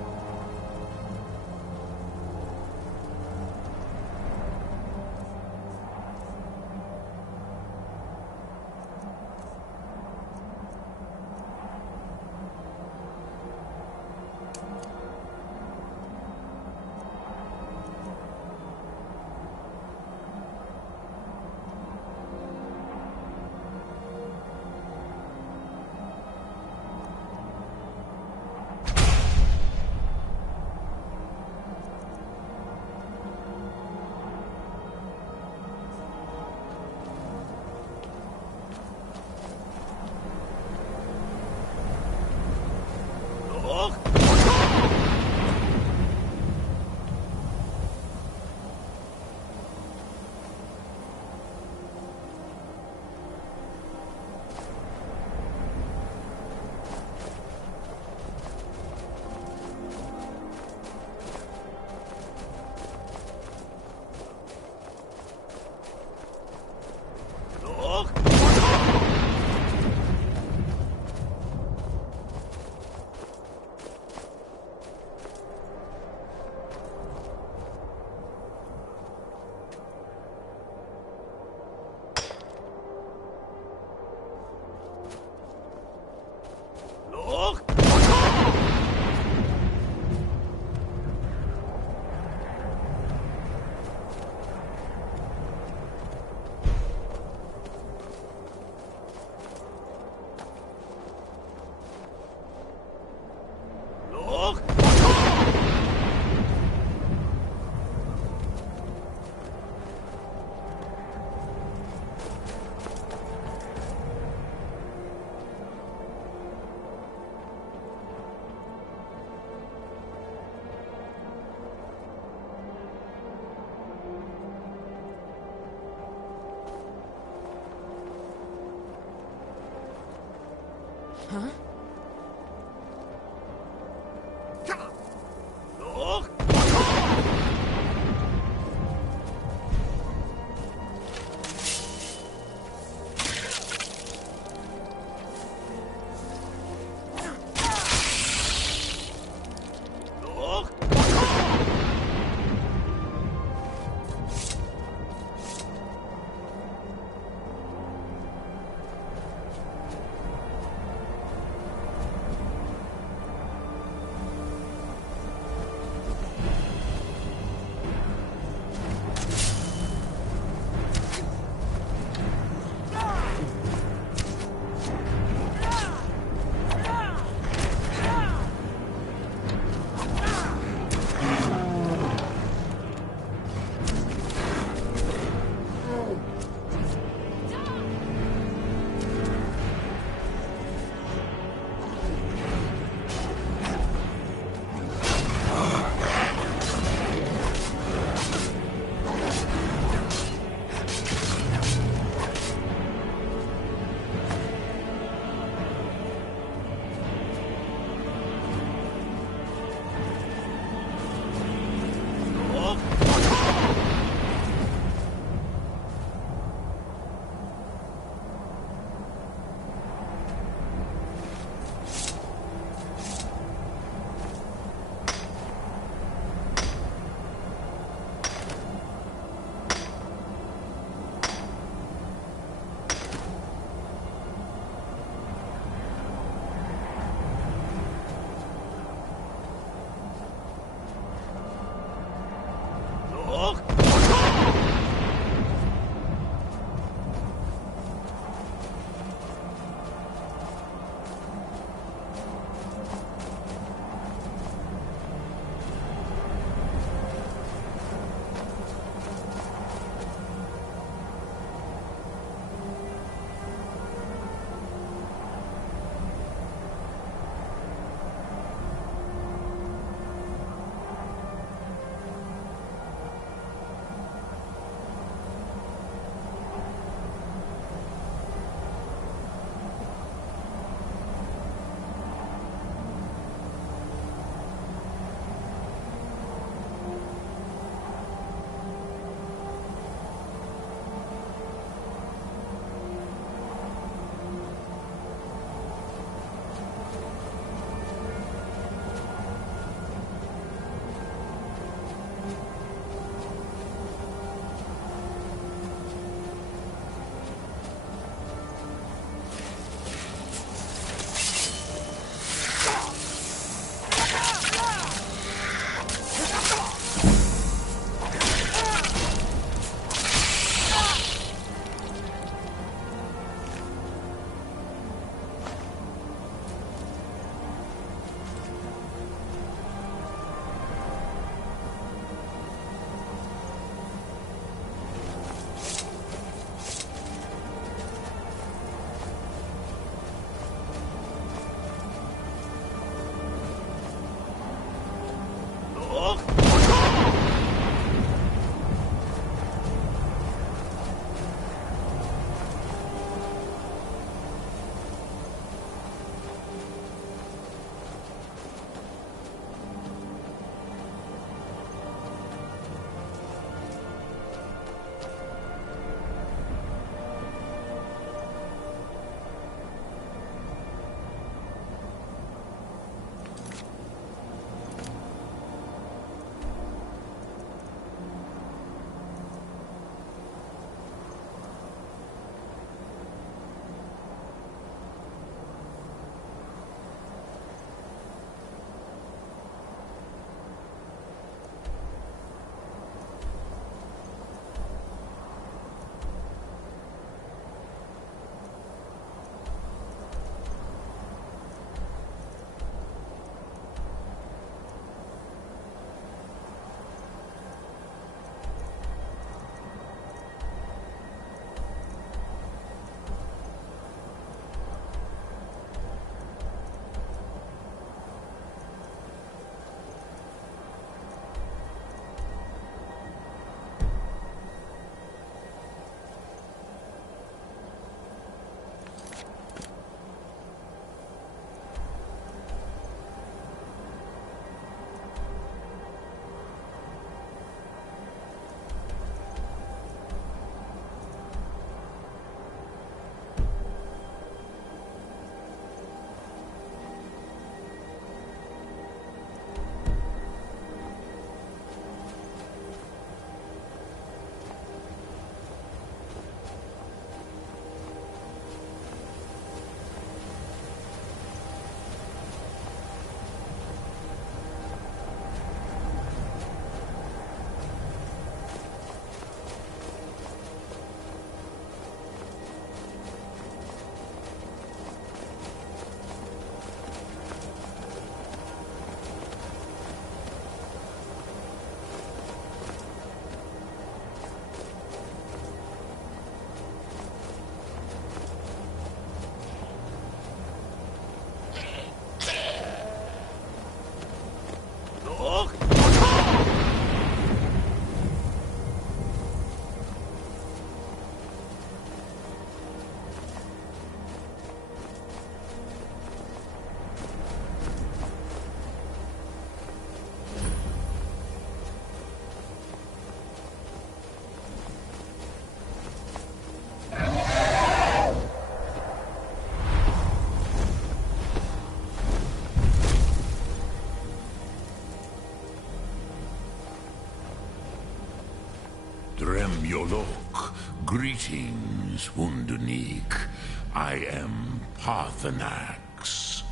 Dremyolok. Greetings, Wundunik. I am Parthenax.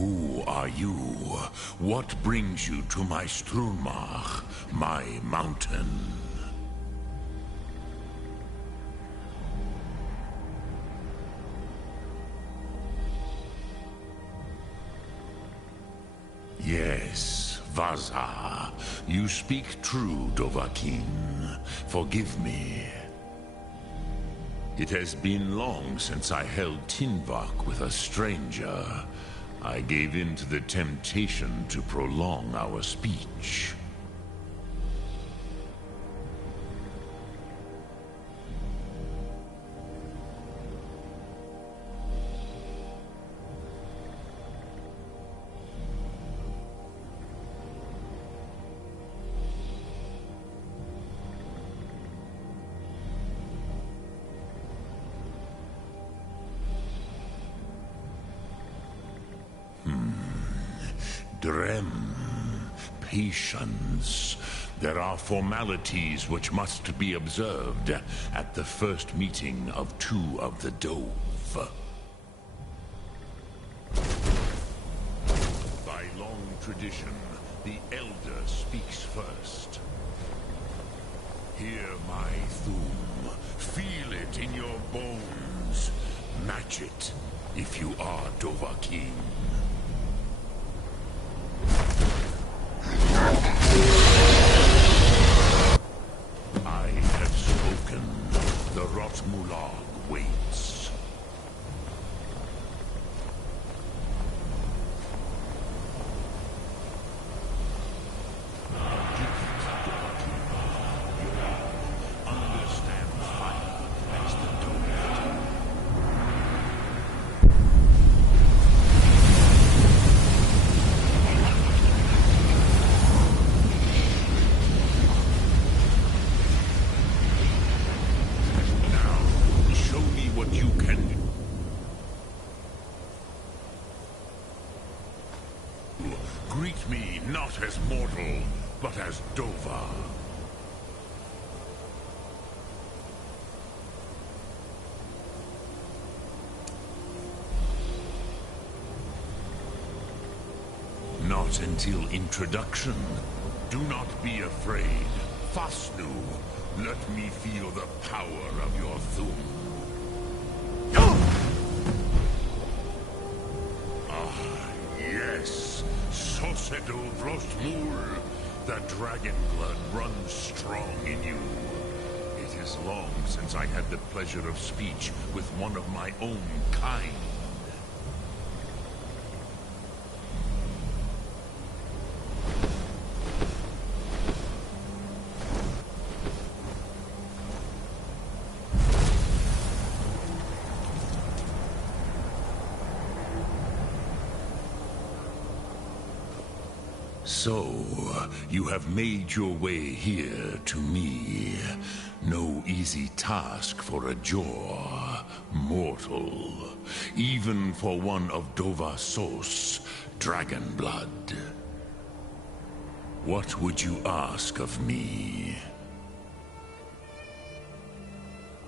Who are you? What brings you to my Strunmach, my mountain? Yes, Vaza. You speak true, Dovahkiin. Forgive me. It has been long since I held Tinvak with a stranger. I gave in to the temptation to prolong our speech. Drem. Patience. There are formalities which must be observed at the first meeting of two of the Dove. By long tradition, the Elder speaks first. Hear my Thum. Feel it in your bones. Match it if you are Dovahkiin. I have spoken. The Rotmulag waits. Understand fire as the Dove. Greet me not as mortal, but as Dova. Not until introduction. Do not be afraid. Fasnu, let me feel the power of your Thum. Yes, Sosedo Vrostmul. The dragon blood runs strong in you. It is long since I had the pleasure of speech with one of my own kind. So, you have made your way here to me. No easy task for a Jor, mortal. Even for one of Dova Sos, dragon blood. What would you ask of me?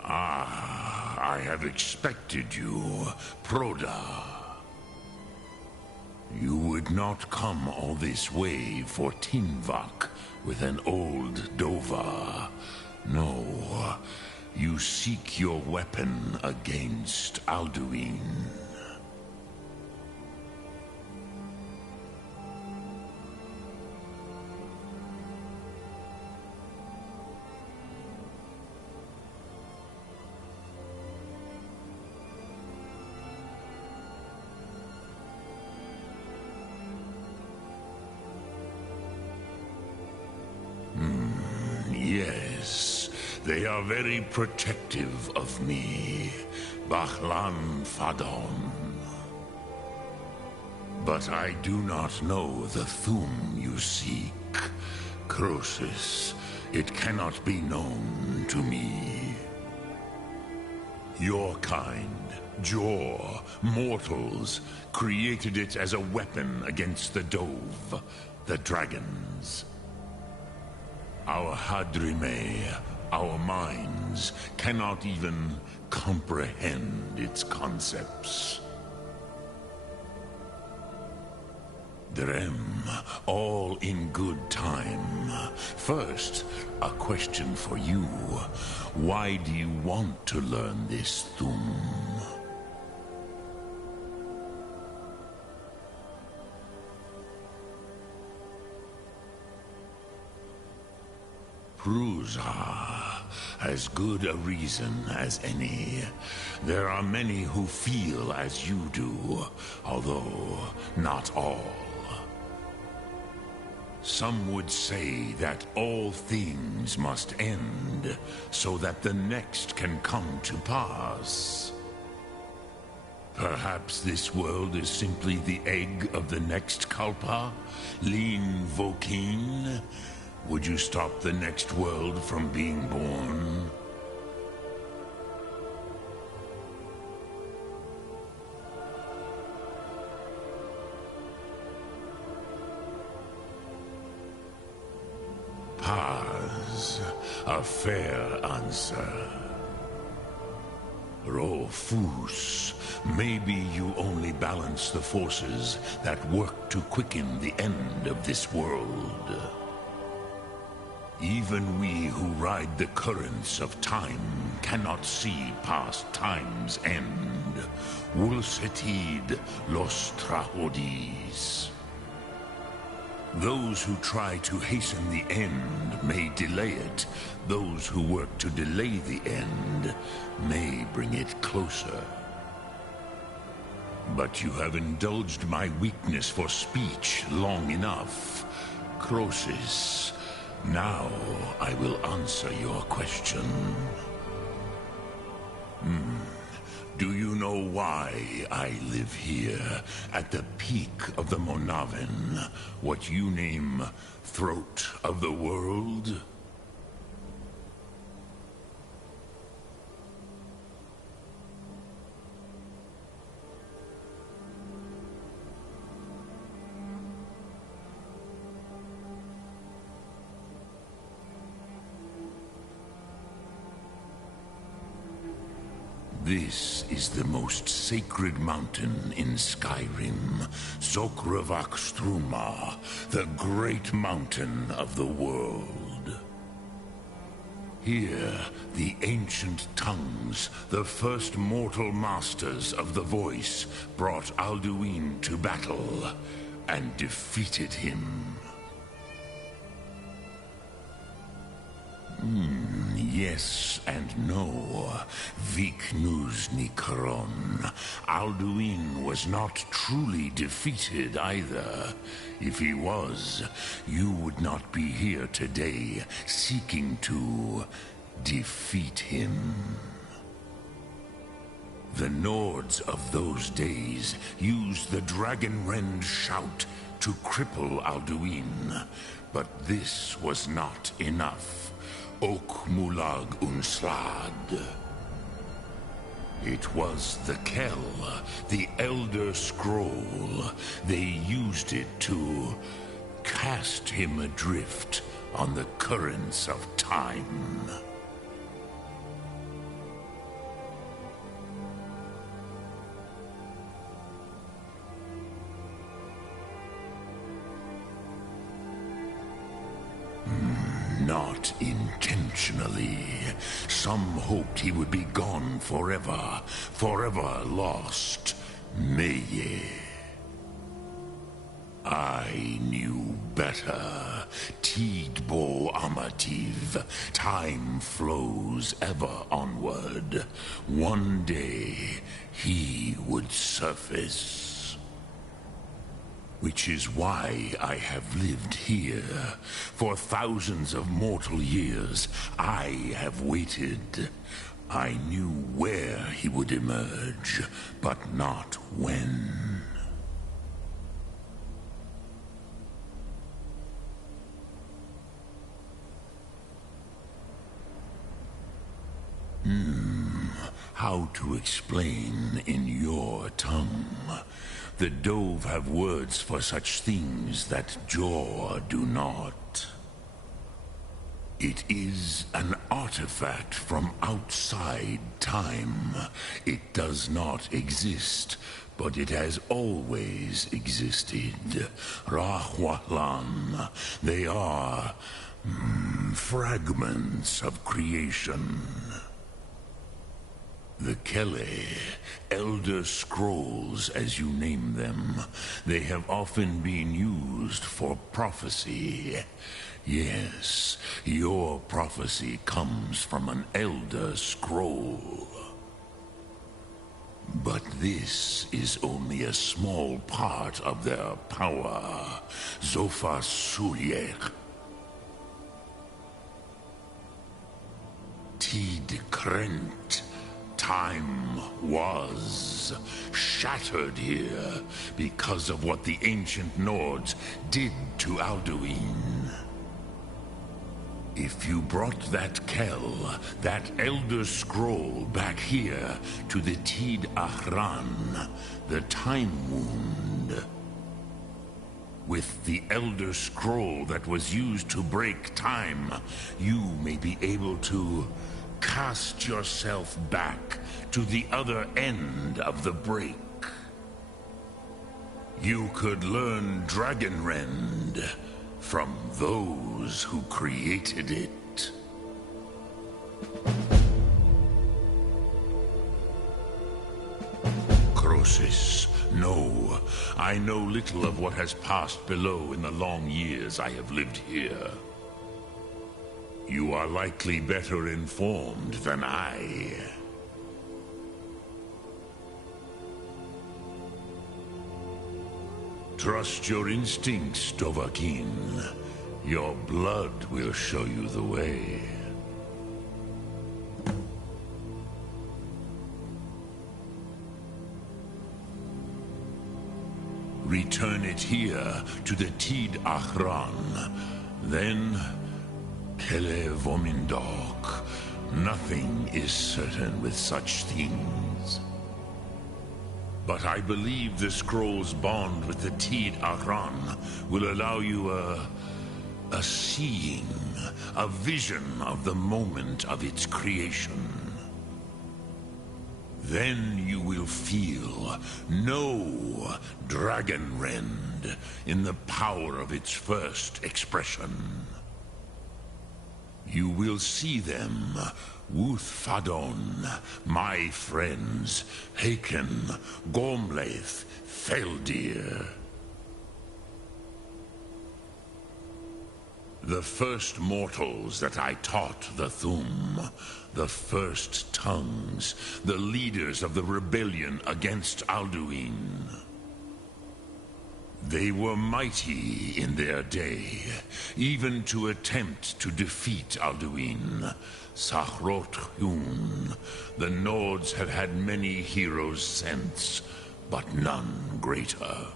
Ah, I have expected you, Proda. You would not come all this way for Tinvak with an old Dova. No, you seek your weapon against Alduin. Yes, they are very protective of me, Bachlan Fadon. But I do not know the Thum you seek. Croesus, it cannot be known to me. Your kind, Jor, mortals, created it as a weapon against the Dove, the dragons. Our Hadrime, our minds, cannot even comprehend its concepts. Drem, all in good time. First, a question for you. Why do you want to learn this thum? Prusa, as good a reason as any. There are many who feel as you do, although not all. Some would say that all things must end, so that the next can come to pass. Perhaps this world is simply the egg of the next Kalpa, Lin Vokin. Would you stop the next world from being born? Paz, a fair answer. Rofus, maybe you only balance the forces that work to quicken the end of this world. Even we who ride the currents of time cannot see past time's end. Wulsetid los trahodis. Those who try to hasten the end may delay it. Those who work to delay the end may bring it closer. But you have indulged my weakness for speech long enough. Croesus, now I will answer your question. Do you know why I live here, at the peak of the Monavin, what you name Throat of the World? This is the most sacred mountain in Skyrim, Sokravakstruma, the great mountain of the world. Here, the ancient tongues, the first mortal masters of the voice, brought Alduin to battle and defeated him. Yes and no. Viknus Nikaron. Alduin was not truly defeated either. If he was, you would not be here today seeking to defeat him. The Nords of those days used the Dragonrend shout to cripple Alduin, but this was not enough. Ok Mulag Unslad. It was the Kell, the Elder Scroll. They used it to cast him adrift on the currents of time. Not intentionally. Some hoped he would be gone forever, forever lost. Meye. I knew better. Tidbo Amativ. Time flows ever onward. One day, he would surface. Which is why I have lived here. For thousands of mortal years, I have waited. I knew where he would emerge, but not when. How to explain in your tongue? The Dove have words for such things that Jor do not. It is an artifact from outside time. It does not exist, but it has always existed. Rahwalan. They are fragments of creation. The Kele, Elder Scrolls as you name them, they have often been used for prophecy. Yes, your prophecy comes from an Elder Scroll. But this is only a small part of their power. Zofa Sulyek. Tid Krent. Time was shattered here because of what the ancient Nords did to Alduin. If you brought that Kel, that Elder Scroll back here to the Tid Ahran, the Time Wound, with the Elder Scroll that was used to break time, you may be able to cast yourself back to the other end of the break. You could learn Dragonrend from those who created it. Croesus, no. I know little of what has passed below in the long years I have lived here. You are likely better informed than I. Trust your instincts, Dovahkiin. Your blood will show you the way. Return it here to the Tid Ahran. Then, Kele Vomindok. Nothing is certain with such things. But I believe the scroll's bond with the Tid Ahran will allow you a seeing, a vision of the moment of its creation. Then you will feel, know Dragonrend in the power of its first expression. You will see them, Wuthfadon, my friends, Haken, Gormlaith, Feldir. The first mortals that I taught the Thum, the first tongues, the leaders of the rebellion against Alduin. They were mighty in their day, even to attempt to defeat Alduin. Sahrot Hyun. The Nords have had many heroes since, but none greater.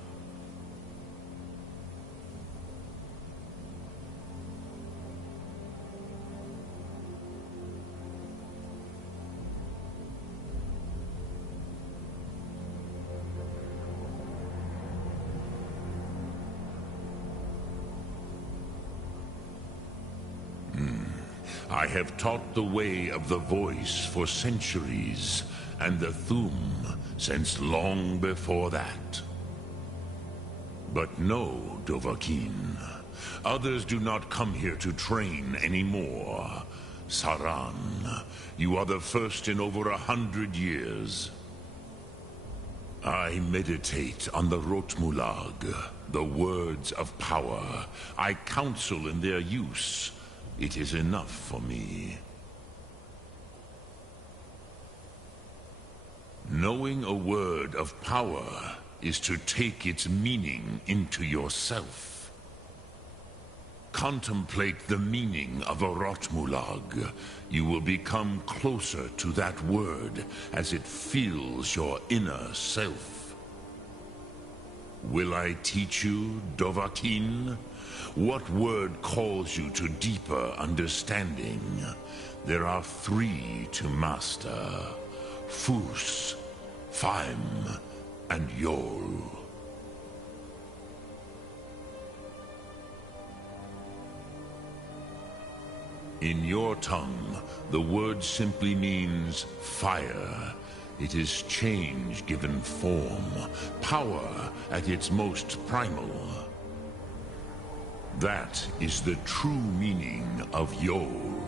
I have taught the way of the voice for centuries, and the Thum since long before that. But no, Dovahkiin. Others do not come here to train anymore. Saran, you are the first in over 100 years. I meditate on the Rotmulag, the words of power. I counsel in their use. It is enough for me. Knowing a word of power is to take its meaning into yourself. Contemplate the meaning of a Rotmulag. You will become closer to that word as it fills your inner self. Will I teach you, Dovahkiin? What word calls you to deeper understanding? There are 3 to master. Fus, Faim, and Yol. In your tongue, the word simply means fire. It is change given form, power at its most primal. That is the true meaning of Yol.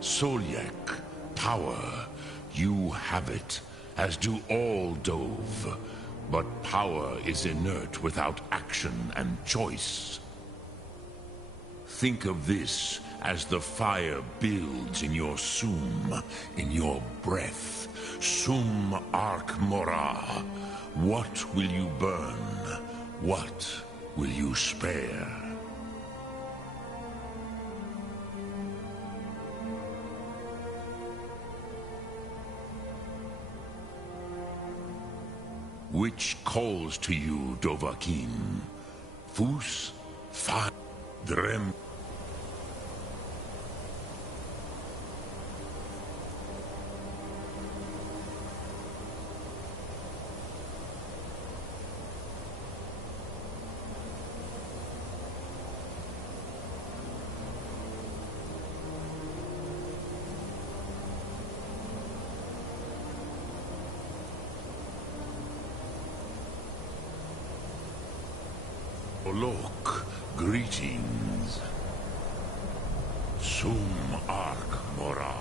Solyek, power. You have it, as do all Dove. But power is inert without action and choice. Think of this as the fire builds in your sum, in your breath. Sum Arc Mora. What will you burn? What will you spare? Which calls to you, Dovahkiin? Fus? Fa? Drem? Olok, greetings. Sum Arc Mora.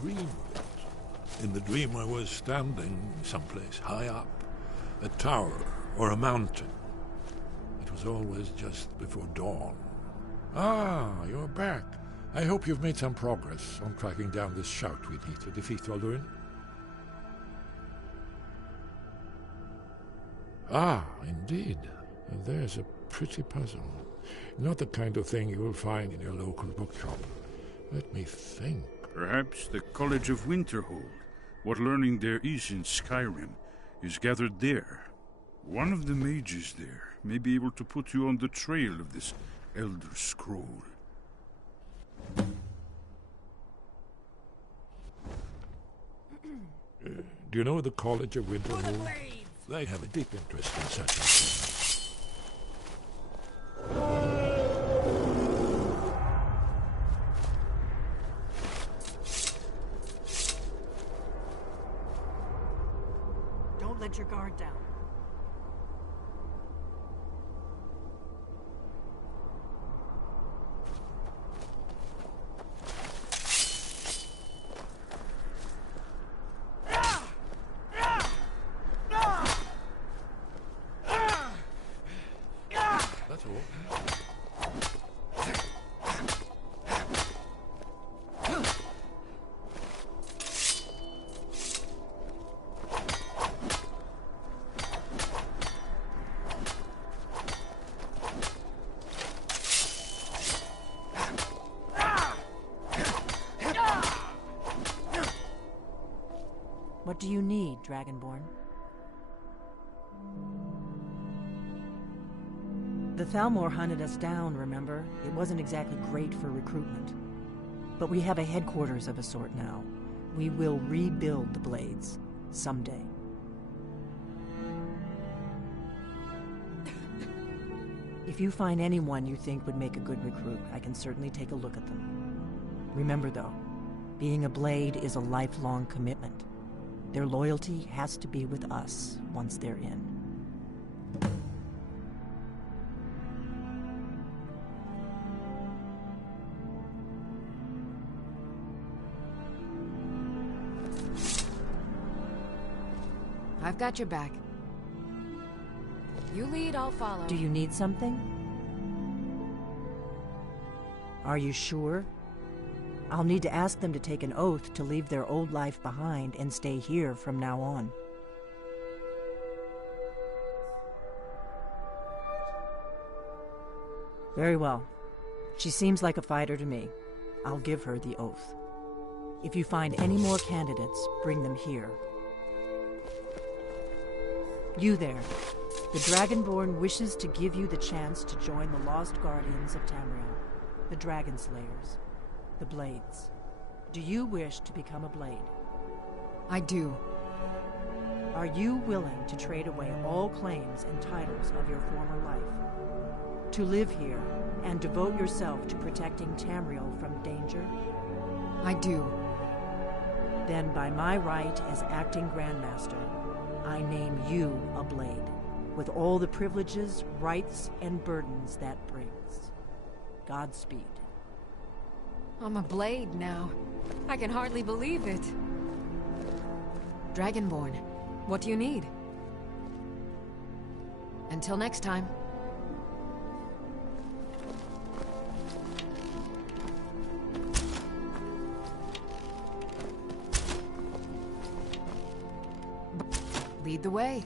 dreamed it. In the dream I was standing someplace high up, a tower or a mountain. It was always just before dawn. Ah, you're back. I hope you've made some progress on tracking down this shout we need to defeat Alduin. Ah, indeed. And there's a pretty puzzle. Not the kind of thing you will find in your local bookshop. Let me think. Perhaps the College of Winterhold. What learning there is in Skyrim is gathered there. One of the mages there may be able to put you on the trail of this Elder Scroll. Do you know the College of Winterhold? They have a deep interest in such things. Don't let your guard down. That's all. What do you need, Dragonborn? The Thalmor hunted us down, remember? It wasn't exactly great for recruitment. But we have a headquarters of a sort now. We will rebuild the Blades. Someday. If you find anyone you think would make a good recruit, I can certainly take a look at them. Remember, though, being a Blade is a lifelong commitment. Their loyalty has to be with us once they're in. I've got your back. You lead, I'll follow. Do you need something? Are you sure? I'll need to ask them to take an oath to leave their old life behind and stay here from now on. Very well. She seems like a fighter to me. I'll give her the oath. If you find any more candidates, bring them here. You there. The Dragonborn wishes to give you the chance to join the Lost Guardians of Tamriel, the Dragon Slayers, the Blades. Do you wish to become a Blade? I do. Are you willing to trade away all claims and titles of your former life? To live here and devote yourself to protecting Tamriel from danger? I do. Then by my right as acting Grandmaster, I name you a Blade, with all the privileges, rights, and burdens that brings. Godspeed. I'm a Blade now. I can hardly believe it. Dragonborn, what do you need? Until next time. Lead the way.